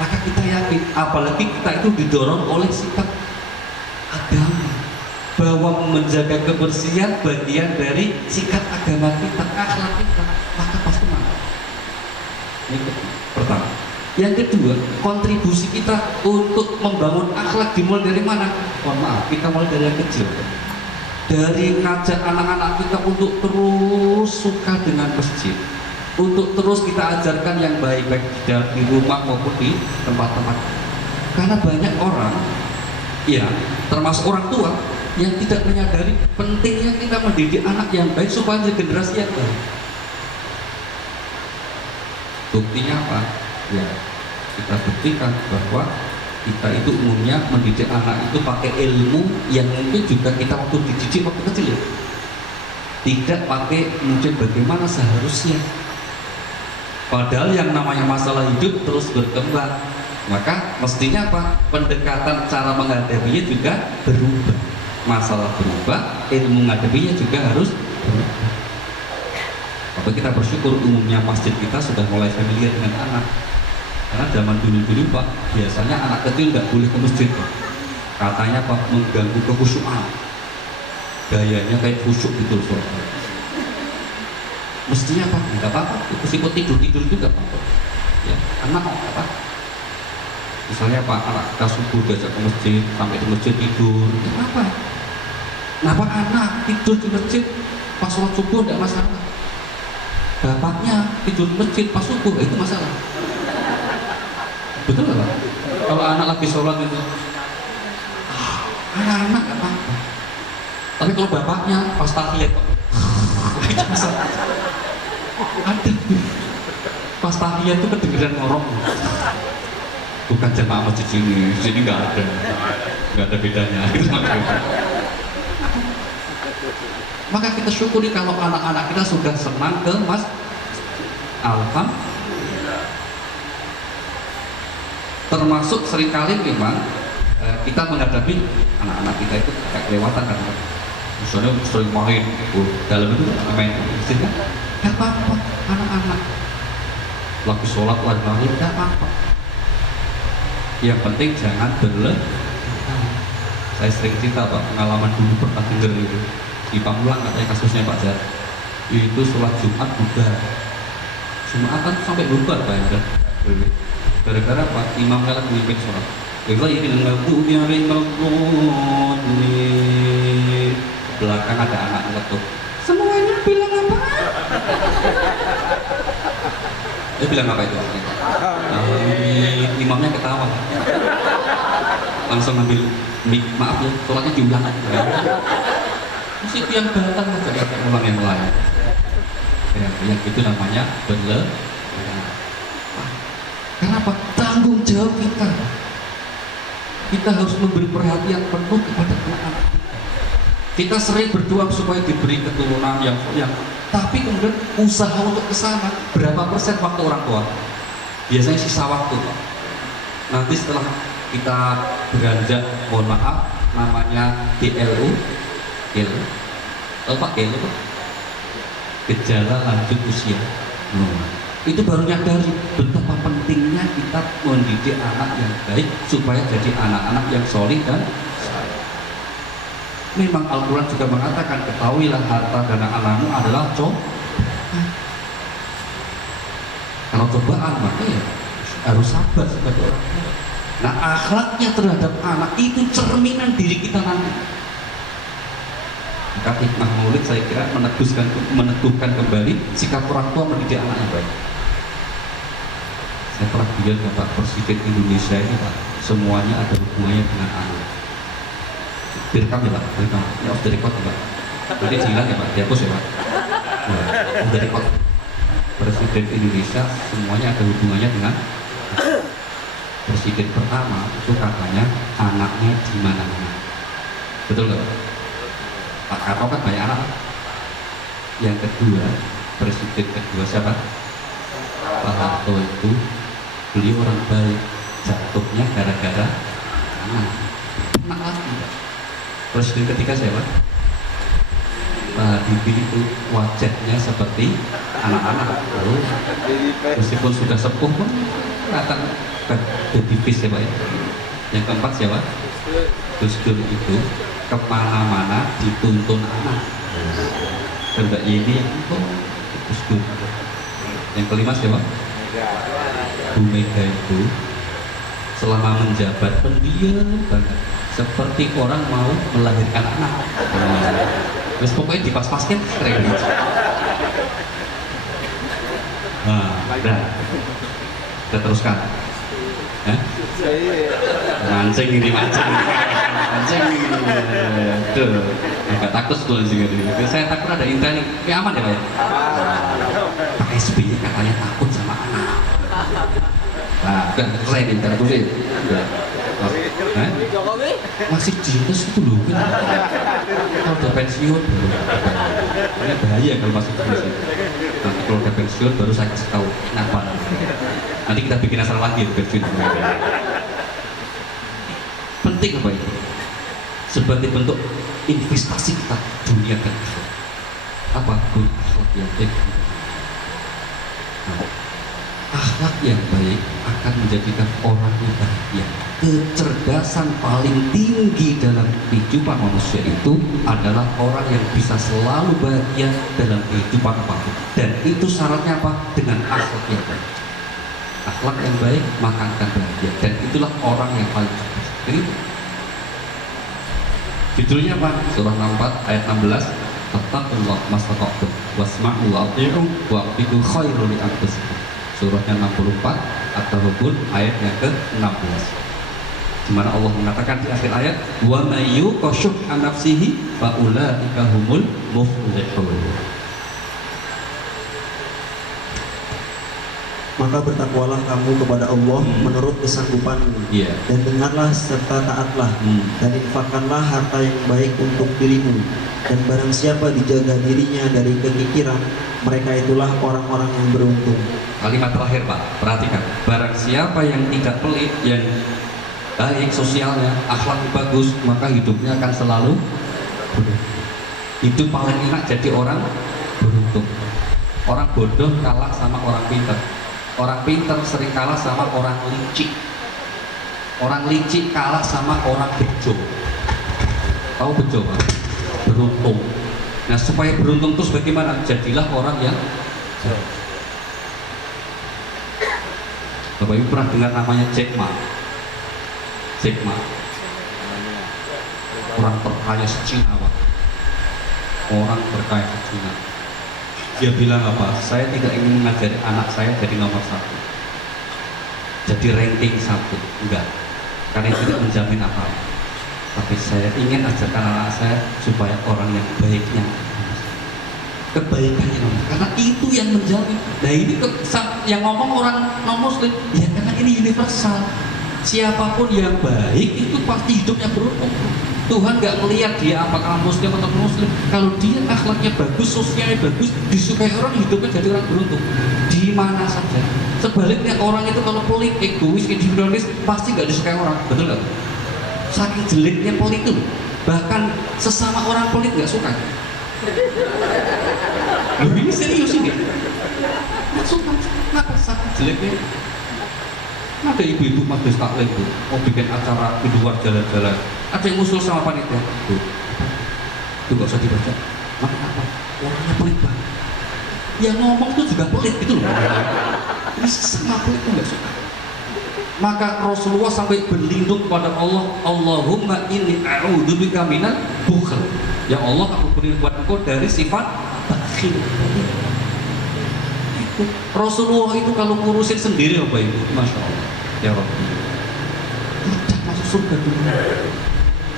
Maka kita yakin, apalagi kita itu didorong oleh sikap agama, bahwa menjaga kebersihan bagian dari sikap agama kita, akhlak kita, maka pasti mantap. Ini pertama. Yang kedua, kontribusi kita untuk membangun akhlak dimulai dari mana? Mohon maaf, kita mulai dari yang kecil. Dari ngajak anak-anak kita untuk terus suka dengan masjid, untuk terus kita ajarkan yang baik-baik di rumah maupun di tempat-tempat. Karena banyak orang, ya termasuk orang tua, yang tidak menyadari pentingnya kita mendidik anak yang baik supaya menjadi generasi yang baik. Buktinya apa? Ya, kita buktikan bahwa kita itu umumnya mendidik anak itu pakai ilmu yang mungkin juga kita waktu dididik waktu kecil ya. tidak pakai mungkin bagaimana seharusnya. Padahal yang namanya masalah hidup terus berkembang, maka mestinya apa? Pendekatan cara menghadapinya juga berubah. Masalah berubah, ilmu menghadapinya juga harus berubah. Tapi kita bersyukur umumnya masjid kita sudah mulai familiar dengan anak. Karena zaman dulu-dulu Pak, biasanya anak kecil nggak boleh ke masjid Pak. Katanya Pak, mengganggu kekhusyukan. Gayanya kayak khusyuk gitu Pak. Mestinya Pak, nggak apa-apa, ikut tidur juga Pak. Ya, anak apa? Misalnya Pak, anak kita subuh diajak ke masjid, sampai di masjid tidur, kenapa? Kenapa anak tidur di masjid pas sholat subuh tidak masalah? Bapaknya tidur di masjid pas subuh itu masalah. Betul nggak Pak? Kalau anak lagi sholat itu, anak-anak nggak apa-apa. Tapi kalau bapaknya pas tahiyat, itu masalah. Ada pas tahiyat itu kedengeran ngorok. Bukan jemaah masjid sini nggak ada bedanya. Maka kita syukuri kalau anak-anak kita sudah senang ke mas. Alhamdulillah. Termasuk seringkali memang kita menghadapi anak-anak kita itu kayak kelewatan kan. Misalnya sering main dalam itu main sini, nggak apa-apa anak-anak. Lagi sholat lari-lari nggak apa-apa. Yang penting jangan berlebihan. Saya sering cerita Pak, pengalaman dulu pernah dengar itu di Pamulang katanya kasusnya Pak Jar. Itu sholat Jumat bubar. Jumatan sampai bubar Pak ya. Gara-gara Pak imamnya lagi memimpin sholat. Belakang ada anak ngeletuk. Semuanya bilang apa? Dia bilang apa itu? Imamnya ketawa. Langsung ambil mic, maaf ya, sholatnya diulang aja. Musik yang datang aja ulang yang lain. Yang itu namanya berlebihan. Kenapa? Tanggung jawab kita. Kita harus memberi perhatian penuh kepada anak-anak. Kita sering berdoa supaya diberi keturunan yang tapi kemudian usaha untuk kesana berapa persen waktu orang tua? Biasanya sisa waktu Pak. Nanti setelah kita beranjak, mohon maaf, namanya DLU, Pak DLU Pak? Gejala lanjut usia. Itu baru nyadari betapa pentingnya kita mendidik anak yang baik supaya jadi anak-anak yang solih dan saleh. Memang Al-Quran juga mengatakan, ketahuilah harta dan anakmu adalah cobaan. Kalau cobaan maka ya harus sabar sebagai orang tua. Nah akhlaknya terhadap anak itu cerminan diri kita nanti. Maka hikmah maulid saya kira meneguhkan kembali sikap orang tua mendidik anak yang baik. Saya pernah bilang ke Pak Presiden Indonesia ini Pak, semuanya ada hubungannya dengan anak. Direkam ya Pak, direkam. Ya off the record ya Pak. Jadi hilang ya Pak, dihapus ya Pak. Ya, off the record. Presiden Indonesia semuanya ada hubungannya dengan presiden pertama itu katanya anaknya di mana-mana. Betul nggak Pak? Pak Karno kan banyak anak. Yang kedua, presiden kedua siapa? Pak Harto itu beliau orang baik, jatuhnya gara-gara anak lagi. Presiden ketiga siapa? Pak Habibie itu wajahnya seperti anak-anak. Meskipun sudah sepuh pun kelihatan tipis ya Pak ya. Yang keempat siapa? Gus Dur itu kemana-mana dituntun anak. Dan Mbak Yeni itu Gus Dur. Yang kelima siapa? Bu Mega itu selama menjabat pendiam banget, seperti orang mau melahirkan anak. Terus pokoknya dipas-paskan keren gitu. Nah, udah kita teruskan. Mancing ini. Tuh, agak takut tuh anjing ini. Saya takut ada intel nih. Ini aman ya Pak ya? Pak SBY katanya takut sama anak. Nah, udah selesai nih, kita terusin. Udah. Hah? Masih dinas itu loh kan. Kalau udah pensiun ini bahaya kalau masuk dinas itu. Nanti kalau udah pensiun baru saya kasih tahu kenapa. Nanti kita bikin asal lagi pensiun. Penting apa itu? Sebagai bentuk investasi kita dunia dan akhirat. Apa? Akhlak yang baik. Nah, akhlak yang baik akan menjadikan orang yang bahagia. Kecerdasan paling tinggi dalam kehidupan manusia itu adalah orang yang bisa selalu bahagia dalam kehidupan apapun. Dan itu syaratnya apa? Dengan akhlak yang baik. Akhlak yang baik maka akan bahagia. Dan itulah orang yang paling cerdas. Jadi judulnya apa? Surah 64 ayat 16. Fattaqullah mastata'tum wasma'u wa athi'u wa aqbidu khairul li anfusikum. Surahnya 64 At-Taghabun ayat yang ke-16. Di mana Allah mengatakan di akhir ayat, wa may yuqashuh an nafsihi fa ulaika humul muflihun. Maka bertakwalah kamu kepada Allah menurut kesanggupanmu, Iya. dan dengarlah serta taatlah, dan infakkanlah harta yang baik untuk dirimu. Dan barang siapa dijaga dirinya dari kekikiran, mereka itulah orang-orang yang beruntung. Kalimat terakhir Pak, perhatikan. Barang siapa yang tidak pelit, yang baik sosialnya, akhlaknya bagus, maka hidupnya akan selalu beruntung. Hidup paling enak jadi orang beruntung. Orang bodoh kalah sama orang pintar. Orang pintar sering kalah sama orang licik. Orang licik kalah sama orang bejo. Tahu bejo Pak? Beruntung. Nah supaya beruntung terus bagaimana? Jadilah orang yang Bapak Ibu pernah dengar namanya Jack Ma? Jack Ma, orang terkaya se-Cina Pak. Orang terkaya se-Cina. Dia bilang apa? Saya tidak ingin mengajari anak saya jadi nomor 1, jadi ranking 1, enggak, karena itu tidak menjamin apa. Tapi saya ingin ajarkan anak saya supaya orang yang baiknya, kebaikannya, karena itu yang menjamin. Nah ini yang ngomong orang non muslim, ya karena ini universal. Siapapun yang baik itu pasti hidupnya beruntung. Tuhan nggak melihat dia apakah muslim atau muslim. Kalau dia akhlaknya bagus, sosialnya bagus, disukai orang, hidupnya jadi orang beruntung di mana saja. Sebaliknya orang itu kalau pelit, egois, individualis, pasti nggak disukai orang, betul nggak? Saking jeleknya pelit itu, bahkan sesama orang pelit nggak suka. Loh ini serius ini, nggak suka. Kenapa? Saking jeleknya. Ada ibu-ibu majelis taklim tuh, mau bikin acara di luar jalan-jalan, ada yang usul sama panitia, tuh nggak usah dibaca. Kenapa? Orangnya pelit banget. Yang ngomong tuh juga pelit gitu loh. Ini sama pelit tuh nggak suka. Maka Rasulullah sampai berlindung kepada Allah, Allahumma inni a'udzubika minal bukhl. Ya Allah, aku berlindung kepada Engkau dari sifat bakhil. Rasulullah itu kalau ngurusin sendiri Bapak Ibu, Masya Allah, ya Rabbi, udah masuk surga dulu.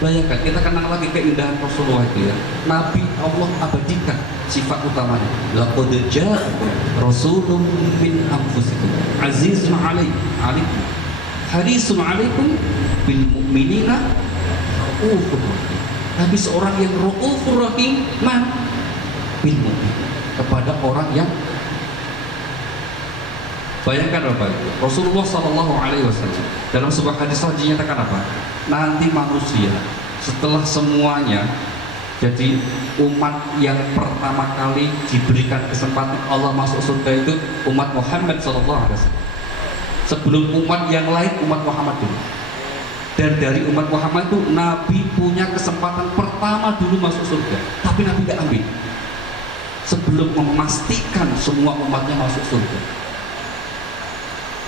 Bayangkan, kita kenal lagi keindahan Rasulullah itu ya. Nabi Allah abadikan sifat utamanya. Laqad ja'akum rasulun min anfusikum azizun 'alaikum harisun 'alaikum bil mu'minina raufur rahim. Nabi seorang yang raufur rahim bil mu'min, kepada orang yang. Bayangkan Bapak Ibu, Rasulullah SAW dalam sebuah hadis lagi nyatakan apa? Nanti manusia setelah semuanya jadi umat yang pertama kali diberikan kesempatan Allah masuk surga itu umat Muhammad SAW. Sebelum umat yang lain, umat Muhammad dulu. Dan dari umat Muhammad itu Nabi punya kesempatan pertama dulu masuk surga, tapi Nabi nggak ambil sebelum memastikan semua umatnya masuk surga.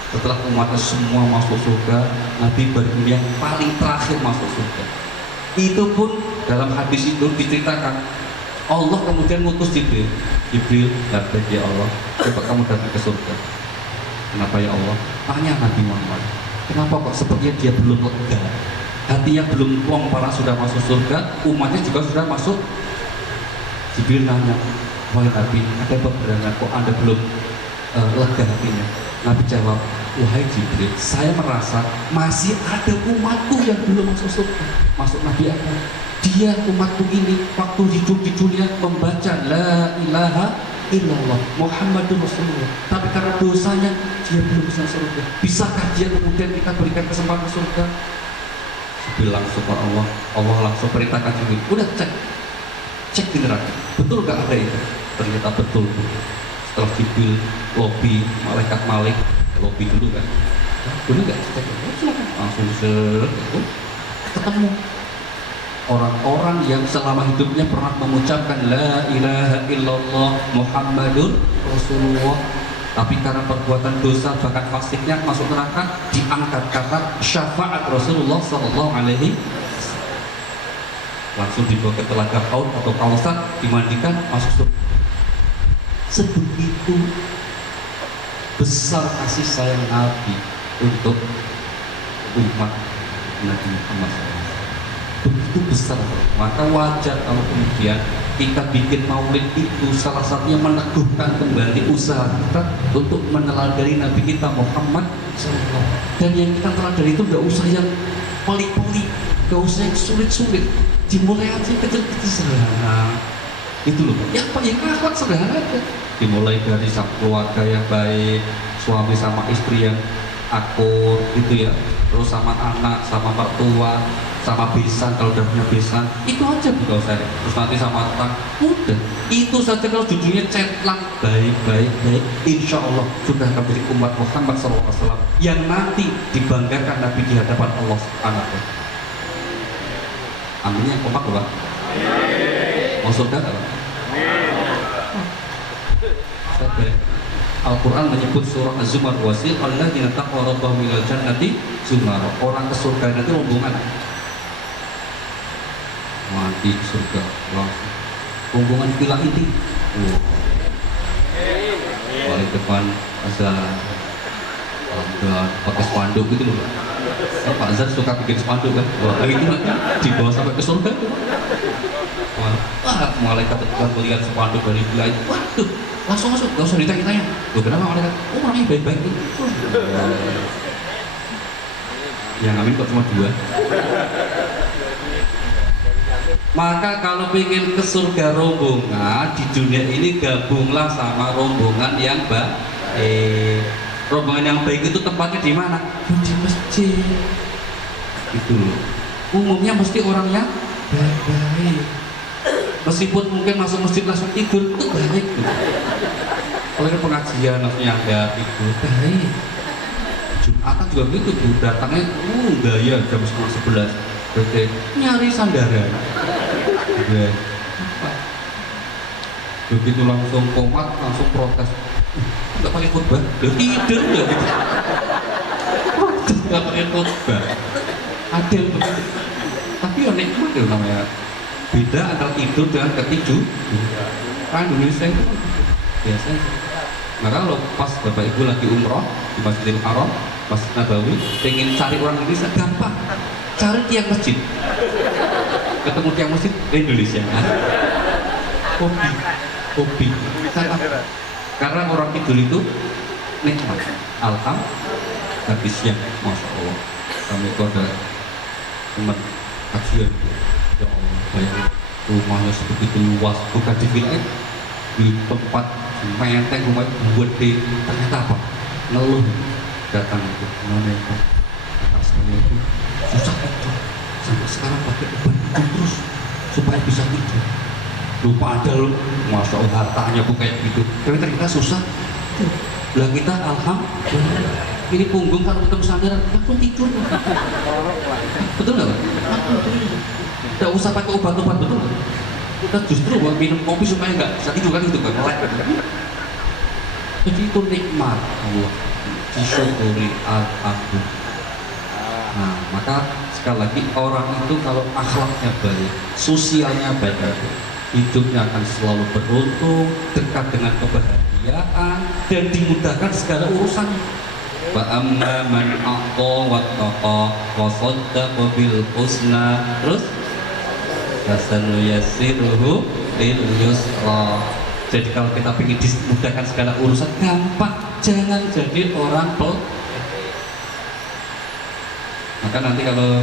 Setelah umatnya semua masuk surga, Nabi baru yang paling terakhir masuk surga. Itu pun dalam hadis itu diceritakan Allah kemudian ngutus Jibril. Jibril, ya Allah, coba kamu datang ke surga. Kenapa ya Allah? Tanya Nabi Muhammad, kenapa kok sepertinya dia belum lega, hatinya belum plong, para sudah masuk surga, umatnya juga sudah masuk. Jibril nanya, wahai Nabi, ada beberapa kok Anda belum lega hatinya? Nabi jawab, wahai Jibril, saya merasa masih ada umatku yang belum masuk surga, masuk Nabi Adam. Dia umatku ini waktu hidup di dunia membaca la ilaha illallah Muhammadur Rasulullah, tapi karena dosanya dia belum bisa surga. Bisakah dia kemudian kita berikan kesempatan surga? Bilang subhanallah, Allah langsung perintahkan Jibril, udah cek di neraka, betul gak ada itu? Ternyata betul. Setelah Jibril lobby malaikat Malik, lobby dulu kan, bener gak? Cek, silakan langsung ketemu orang-orang yang selama hidupnya pernah mengucapkan la ilaha illallah Muhammadur Rasulullah, tapi karena perbuatan dosa bahkan fasiknya masuk neraka, diangkat kata syafaat Rasulullah Sallallahu Alaihi langsung dibawa ke telaga Haud atau Kausar, dimandikan, masuk surga. Sebegitu besar kasih sayang Nabi untuk umat Nabi Muhammad SAW. Begitu besar, maka wajar kalau kemudian kita bikin maulid itu salah satunya meneguhkan kembali usaha kita untuk meneladani Nabi kita Muhammad SAW. Dan yang kita teladani itu gak usah yang pelik-pelik, gak usah yang sulit-sulit, dimulai aja kecil-kecil sederhana itu loh, yang paling akhlak sederhana aja, dimulai dari sang keluarga yang baik, suami sama istri yang akur gitu ya, terus sama anak, sama mertua, sama besan kalau udah punya besan, itu aja bukan usah. Terus nanti sama tetangga, udah itu saja. Kalau judulnya centlang baik, insya Allah sudah akan menjadi umat Muhammad SAW yang nanti dibanggakan Nabi di hadapan Allah Subhanahu wa Ta'ala. Aminnya kompak loh Pak. Mau surga nggak Pak? Al-Quran menyebut surah Az-Zumar wasil alladzina taqwa rabbahum ilal jannati zumar. Orang ke surga nanti rombongan. Mati surga langsung rombongan pila inti. Balik depan azan, dan pakai spanduk gitu loh. Pak Azhar suka bikin spanduk kan? Wah, itu nanti dibawa sampai ke surga tuh. Wah, malaikat telah melihat spanduk dari pila itu. Waduh, langsung masuk, gak usah ditanya-tanya. Loh, kenapa malaikat? Oh, orangnya baik-baik tuh. Yang amin kok cuma 2. Maka kalau ingin ke surga rombongan di dunia ini, gabunglah sama rombongan yang baik. Rombongan yang baik itu tempatnya di mana? Di masjid. Itu loh. Umumnya mesti orangnya baik-baik. Meskipun mungkin masuk masjid langsung tidur, itu baik tuh. Kalau pengajian langsung nyangga tidur, baik. Jumatan juga gitu, datangnya gaya jam 11. Oke, nyari sandaran. Begitu langsung komat, langsung protes. Nggak pakai khutbah, udah tidur nggak gitu. Nggak pakai khutbah. Ada yang begitu. Tapi ya nikmat ya namanya. Beda antara tidur dengan ketidur. Kan Indonesia itu biasanya. Maka kalau pas Bapak Ibu lagi umroh di Masjidil Haram, Masjid Nabawi, pengen cari orang Indonesia gampang. Cari tiang masjid, ketemu tiang masjid Indonesia. Hobi. Karena orang tidur itu nikmat. Alhamdulillah, habis siang, masya Allah. Kami itu ada teman kajian. Ya Allah, bayangin rumahnya sebegitu luas, bukan di wilayah, di tempat menteng rumah buat di ternyata apa? Ngeluh datang itu, mana itu? Kata saya itu susah tidur, sampai sekarang pakai obat terus supaya bisa tidur. Lupa ada loh, masya Allah hartanya bukan kayak gitu, tapi ternyata susah. Lah kita alhamdulillah, ini punggung kalau ketemu sandaran langsung tidur. Betul nggak? Tidak usah pakai obat-obat, betul nggak? Kita justru buat minum kopi supaya nggak bisa tidur kan gitu kan? Jadi itu nikmat Allah, disyukuri alhamdulillah. Nah, maka sekali lagi orang itu kalau akhlaknya baik, sosialnya baik, hidupnya akan selalu beruntung, dekat dengan kebahagiaan, dan dimudahkan segala urusannya. Wa amma man a'ta wa taqa wa saddaqa bil husna. Terus fasanuyassiruhu lil yusra. Jadi kalau kita ingin dimudahkan segala urusan, gampang, jangan jadi orang Maka nanti kalau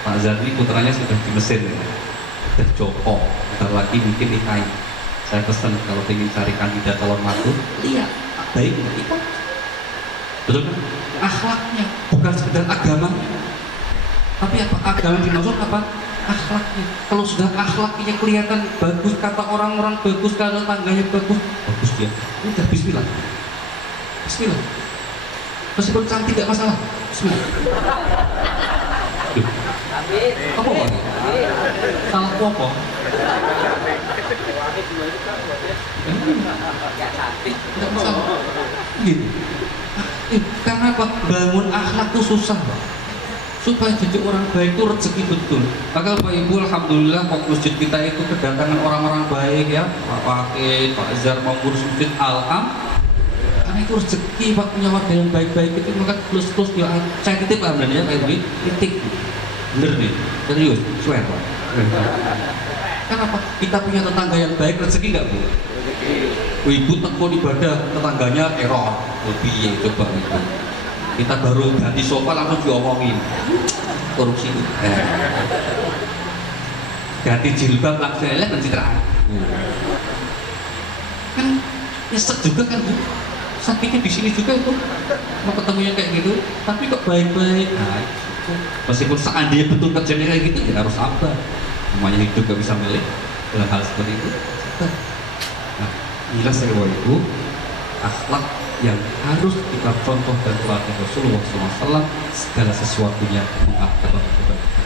Pak Zarni putranya sudah di Mesir, sudah Joko, bentar lagi mungkin nikahin. Saya pesan kalau ingin cari kandidat calon mantu, lihat baik itu, betul kan? Akhlaknya, bukan sekedar agama, tapi apa agama dimaksud apa? Akhlaknya. Kalau sudah akhlaknya kelihatan bagus, kata orang-orang bagus, kata tangganya bagus, bagus dia. Udah Bismillah, Bismillah. Meskipun cantik tidak masalah, Bismillah. Duh. Apa Pak? Salah apa? Tidak masalah. Gitu. Karena apa? Bangun akhlak itu susah, Pak. Supaya jadi orang baik itu rezeki betul. Maka Bapak Ibu, alhamdulillah kok masjid kita itu kedatangan orang-orang baik ya, Pak Wakil, Pak Zar mau ngurus masjid karena itu rezeki Pak, punya warga yang baik-baik itu, maka plus ya, saya titip lah ya Pak Ibu, titik bener nih, serius, swear Pak. Kenapa? Kita punya tetangga yang baik, rezeki nggak Bu? Ibu tekun ibadah, tetangganya error, lebih coba itu. Kita baru ganti sofa langsung diomongin korupsi itu. Ganti jilbab langsung lihat dan citraan. Kan nyesek juga kan Bu. Sakitnya di sini juga itu mau ketemunya kayak gitu, tapi kok baik-baik. Nah, itu. Meskipun seandainya betul kejadian kayak gitu, ya harus sabar. Namanya hidup gak bisa milih dalam hal seperti itu. Sabar. Nah, inilah saya Bapak Ibu, akhlak yang harus kita contoh dan teladan Rasulullah SAW, segala sesuatunya mengatakan kebaikan.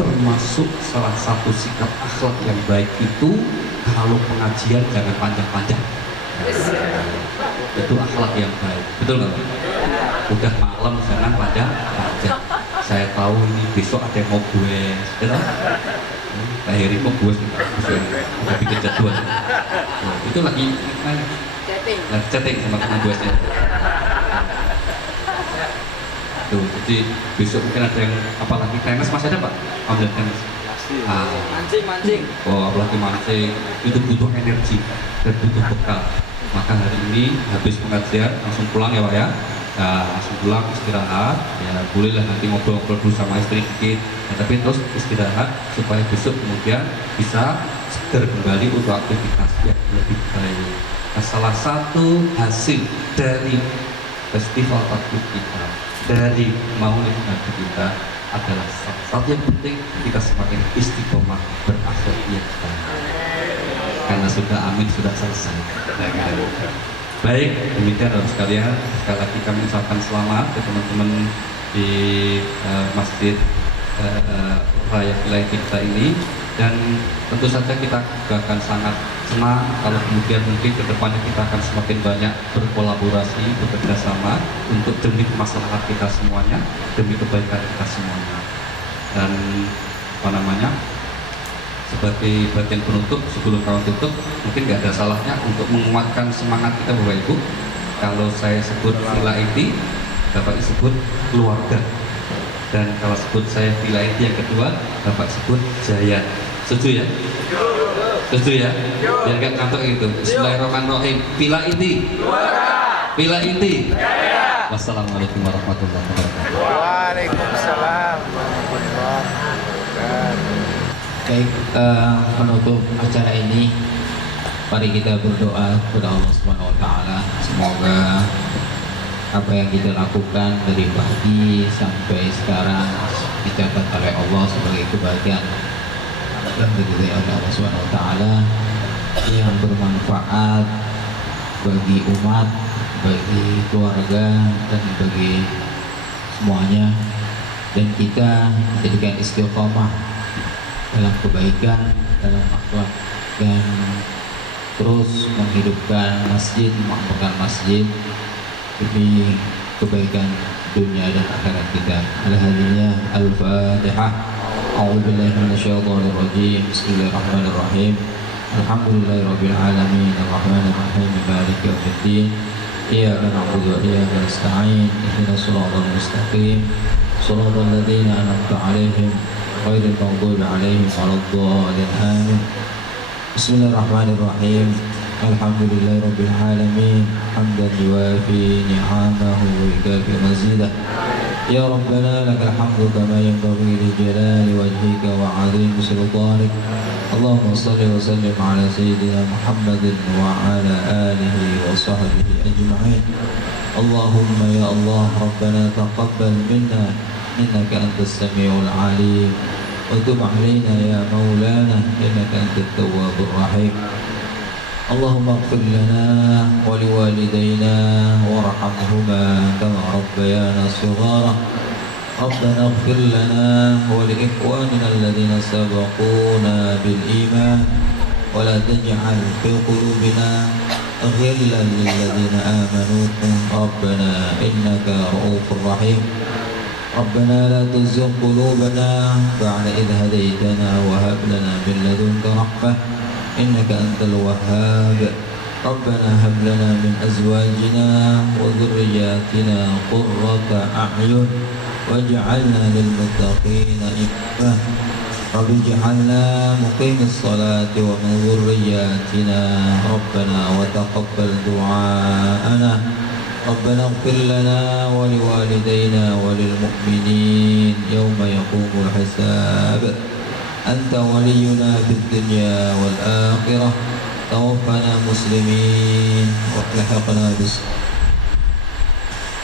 Termasuk salah satu sikap akhlak yang baik itu, kalau pengajian jangan panjang-panjang. Itu akhlak yang baik, betul nggak? Udah malam jangan panjang-panjang. Saya tahu ini besok ada yang mau gue, betul? Pak Heri mau gue udah bikin jadwal. Nah, itu lagi chatting sama teman gue sih. Tuh, jadi besok mungkin ada yang apalagi tenis masih ada Pak? Ambil tenis. Mancing. Oh, apalagi mancing itu butuh energi dan butuh bekal. Maka hari ini habis pengajian langsung pulang ya Pak ya. Nah, langsung pulang istirahat. Ya bolehlah nanti ngobrol-ngobrol dulu sama istri dikit. Ya, tapi terus istirahat supaya besok kemudian bisa seger kembali untuk aktivitas yang lebih baik. Nah, salah satu hasil dari festival takbir kita, dari maulid Nabi kita adalah salah satu yang penting kita semakin istiqomah berakhlak yang baik. Karena sudah amin sudah selesai. Baik, demikian Bapak sekalian. Sekali lagi kami ucapkan selamat ke teman-teman di Masjid Raya Wilayah kita ini, dan tentu saja kita juga akan sangat senang kalau kemudian mungkin kedepannya kita akan semakin banyak berkolaborasi, bekerja sama untuk demi kemaslahatan kita semuanya, demi kebaikan kita semuanya. Dan sebagai bagian penutup, sebelum kawan tutup, mungkin nggak ada salahnya untuk menguatkan semangat kita Bapak Ibu. Kalau saya sebut villa inti, Bapak sebut keluarga. Dan kalau sebut saya villa inti yang kedua, Bapak sebut jaya. Setuju ya? Setuju ya? Biar gak kantor gitu. Bismillahirrahmanirrahim. Villa inti. Villa inti. Wassalamualaikum warahmatullahi wabarakatuh. Waalaikumsalam warahmatullahi wabarakatuh. Baik, penutup acara ini, mari kita berdoa kepada Allah Subhanahu Wa Taala. Semoga apa yang kita lakukan dari pagi sampai sekarang dicatat oleh Allah sebagai kebahagiaan dan diridhai oleh Allah Subhanahu Wa Taala, yang bermanfaat bagi umat, bagi keluarga, dan bagi semuanya. Dan kita jadikan istiqomah dalam kebaikan, dalam akhlak, dan terus menghidupkan masjid, memakmurkan masjid demi kebaikan dunia dan akhirat kita. Al-Hadiyah Al-Fatihah. A'udzubillahi minasyaitonir rajim. Bismillahirrahmanirrahim. Alhamdulillahirabbil alamin, arrahmanir rahim, maliki yaumiddin. Iyyaka na'budu wa iyyaka nasta'in. Ihdinas siratal mustaqim. Shiratal ladzina an'amta 'alaihim ghairil maghdubi 'alaihim waladdallin. Amin. Bismillahirrahmanirrahim. Alhamdulillahirabbil alamin, hamdan yuwafi ni'amahu wa yukafi mazidah. يا ربنا لك الحمد كما ينبغي لجلال وجهك وعظيم سلطانك. اللهم صل وسلم على سيدنا محمد وعلى آله وصحبه أجمعين. اللهم يا الله ربنا تقبل منا إنك أنت السميع العليم، وتب علينا يا مولانا إنك أنت التواب الرحيم. اللهم اغفر لنا ولوالدينا وارحمهما كما ربيانا صغارا. ربنا اغفر لنا ولإخواننا الذين سبقونا بالإيمان، ولا تجعل في قلوبنا غلا للذين آمنوا ربنا إنك رؤوف رحيم. ربنا لا تزغ قلوبنا بعد إذ هديتنا وهب لنا من لدنك رحمة إنك أنت الوهاب. ربنا هب لنا من أزواجنا وذرياتنا قرة أعين واجعلنا للمتقين إماما. رب اجعلنا مقيم الصلاة ومن ذرياتنا ربنا وتقبل دعاءنا. ربنا اغفر لنا ولوالدينا وللمؤمنين يوم يقوم الحساب. أنت ولينا في الدنيا والآخرة. توفنا مسلمين والحقنا بالصالحين.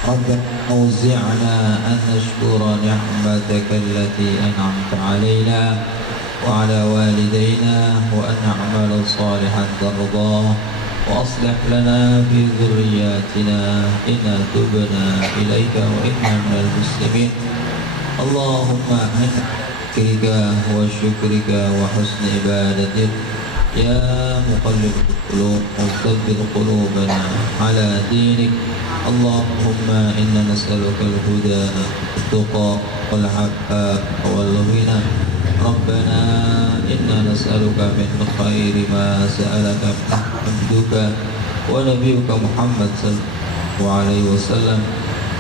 ربنا أوزعنا أن نشكر نعمتك التي أنعمت علينا وعلى والدينا وأن نعمل صالحا ترضاه، وأصلح لنا في ذرياتنا إنا تبنا إليك وإنا من المسلمين. اللهم ذكرك وشكرك وحسن عبادتك يا مقلب القلوب وثبت قلوبنا على دينك. اللهم إنا نسألك الهدى والتقى والعفاف والغنى. ربنا إنا نسألك من خير ما سألك منه عبدك ونبيك محمد صلى الله عليه وسلم،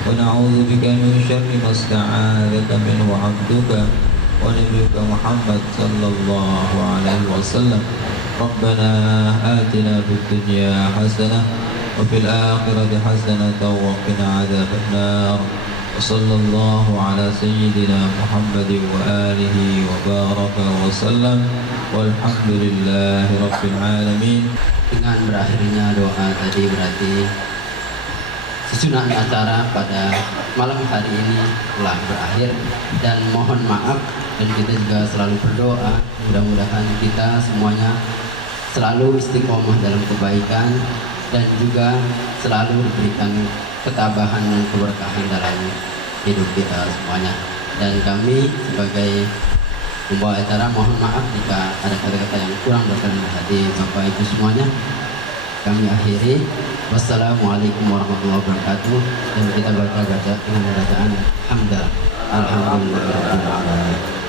ونعوذ بك من شر ما استعاذك منه عبدك ونبيك محمد صلى الله عليه وسلم. ربنا آتنا في الدنيا حسنة وفي الآخرة حسنة وقنا عذاب النار. وصلى الله على سيدنا محمد وآله وبارك وسلم والحمد لله رب العالمين. Dengan berakhirnya doa tadi berarti kesunahan acara pada malam hari ini telah berakhir, dan mohon maaf, dan kita juga selalu berdoa mudah-mudahan kita semuanya selalu istiqomah dalam kebaikan dan juga selalu diberikan ketabahan dan keberkahan dalam hidup kita semuanya. Dan kami sebagai pembawa acara mohon maaf jika ada kata-kata yang kurang berkenan di hati Bapak Ibu semuanya. Kami akhiri. Wassalamualaikum warahmatullahi wabarakatuh. Dan kita baca dengan bacaan hamdalah. Alhamdulillah.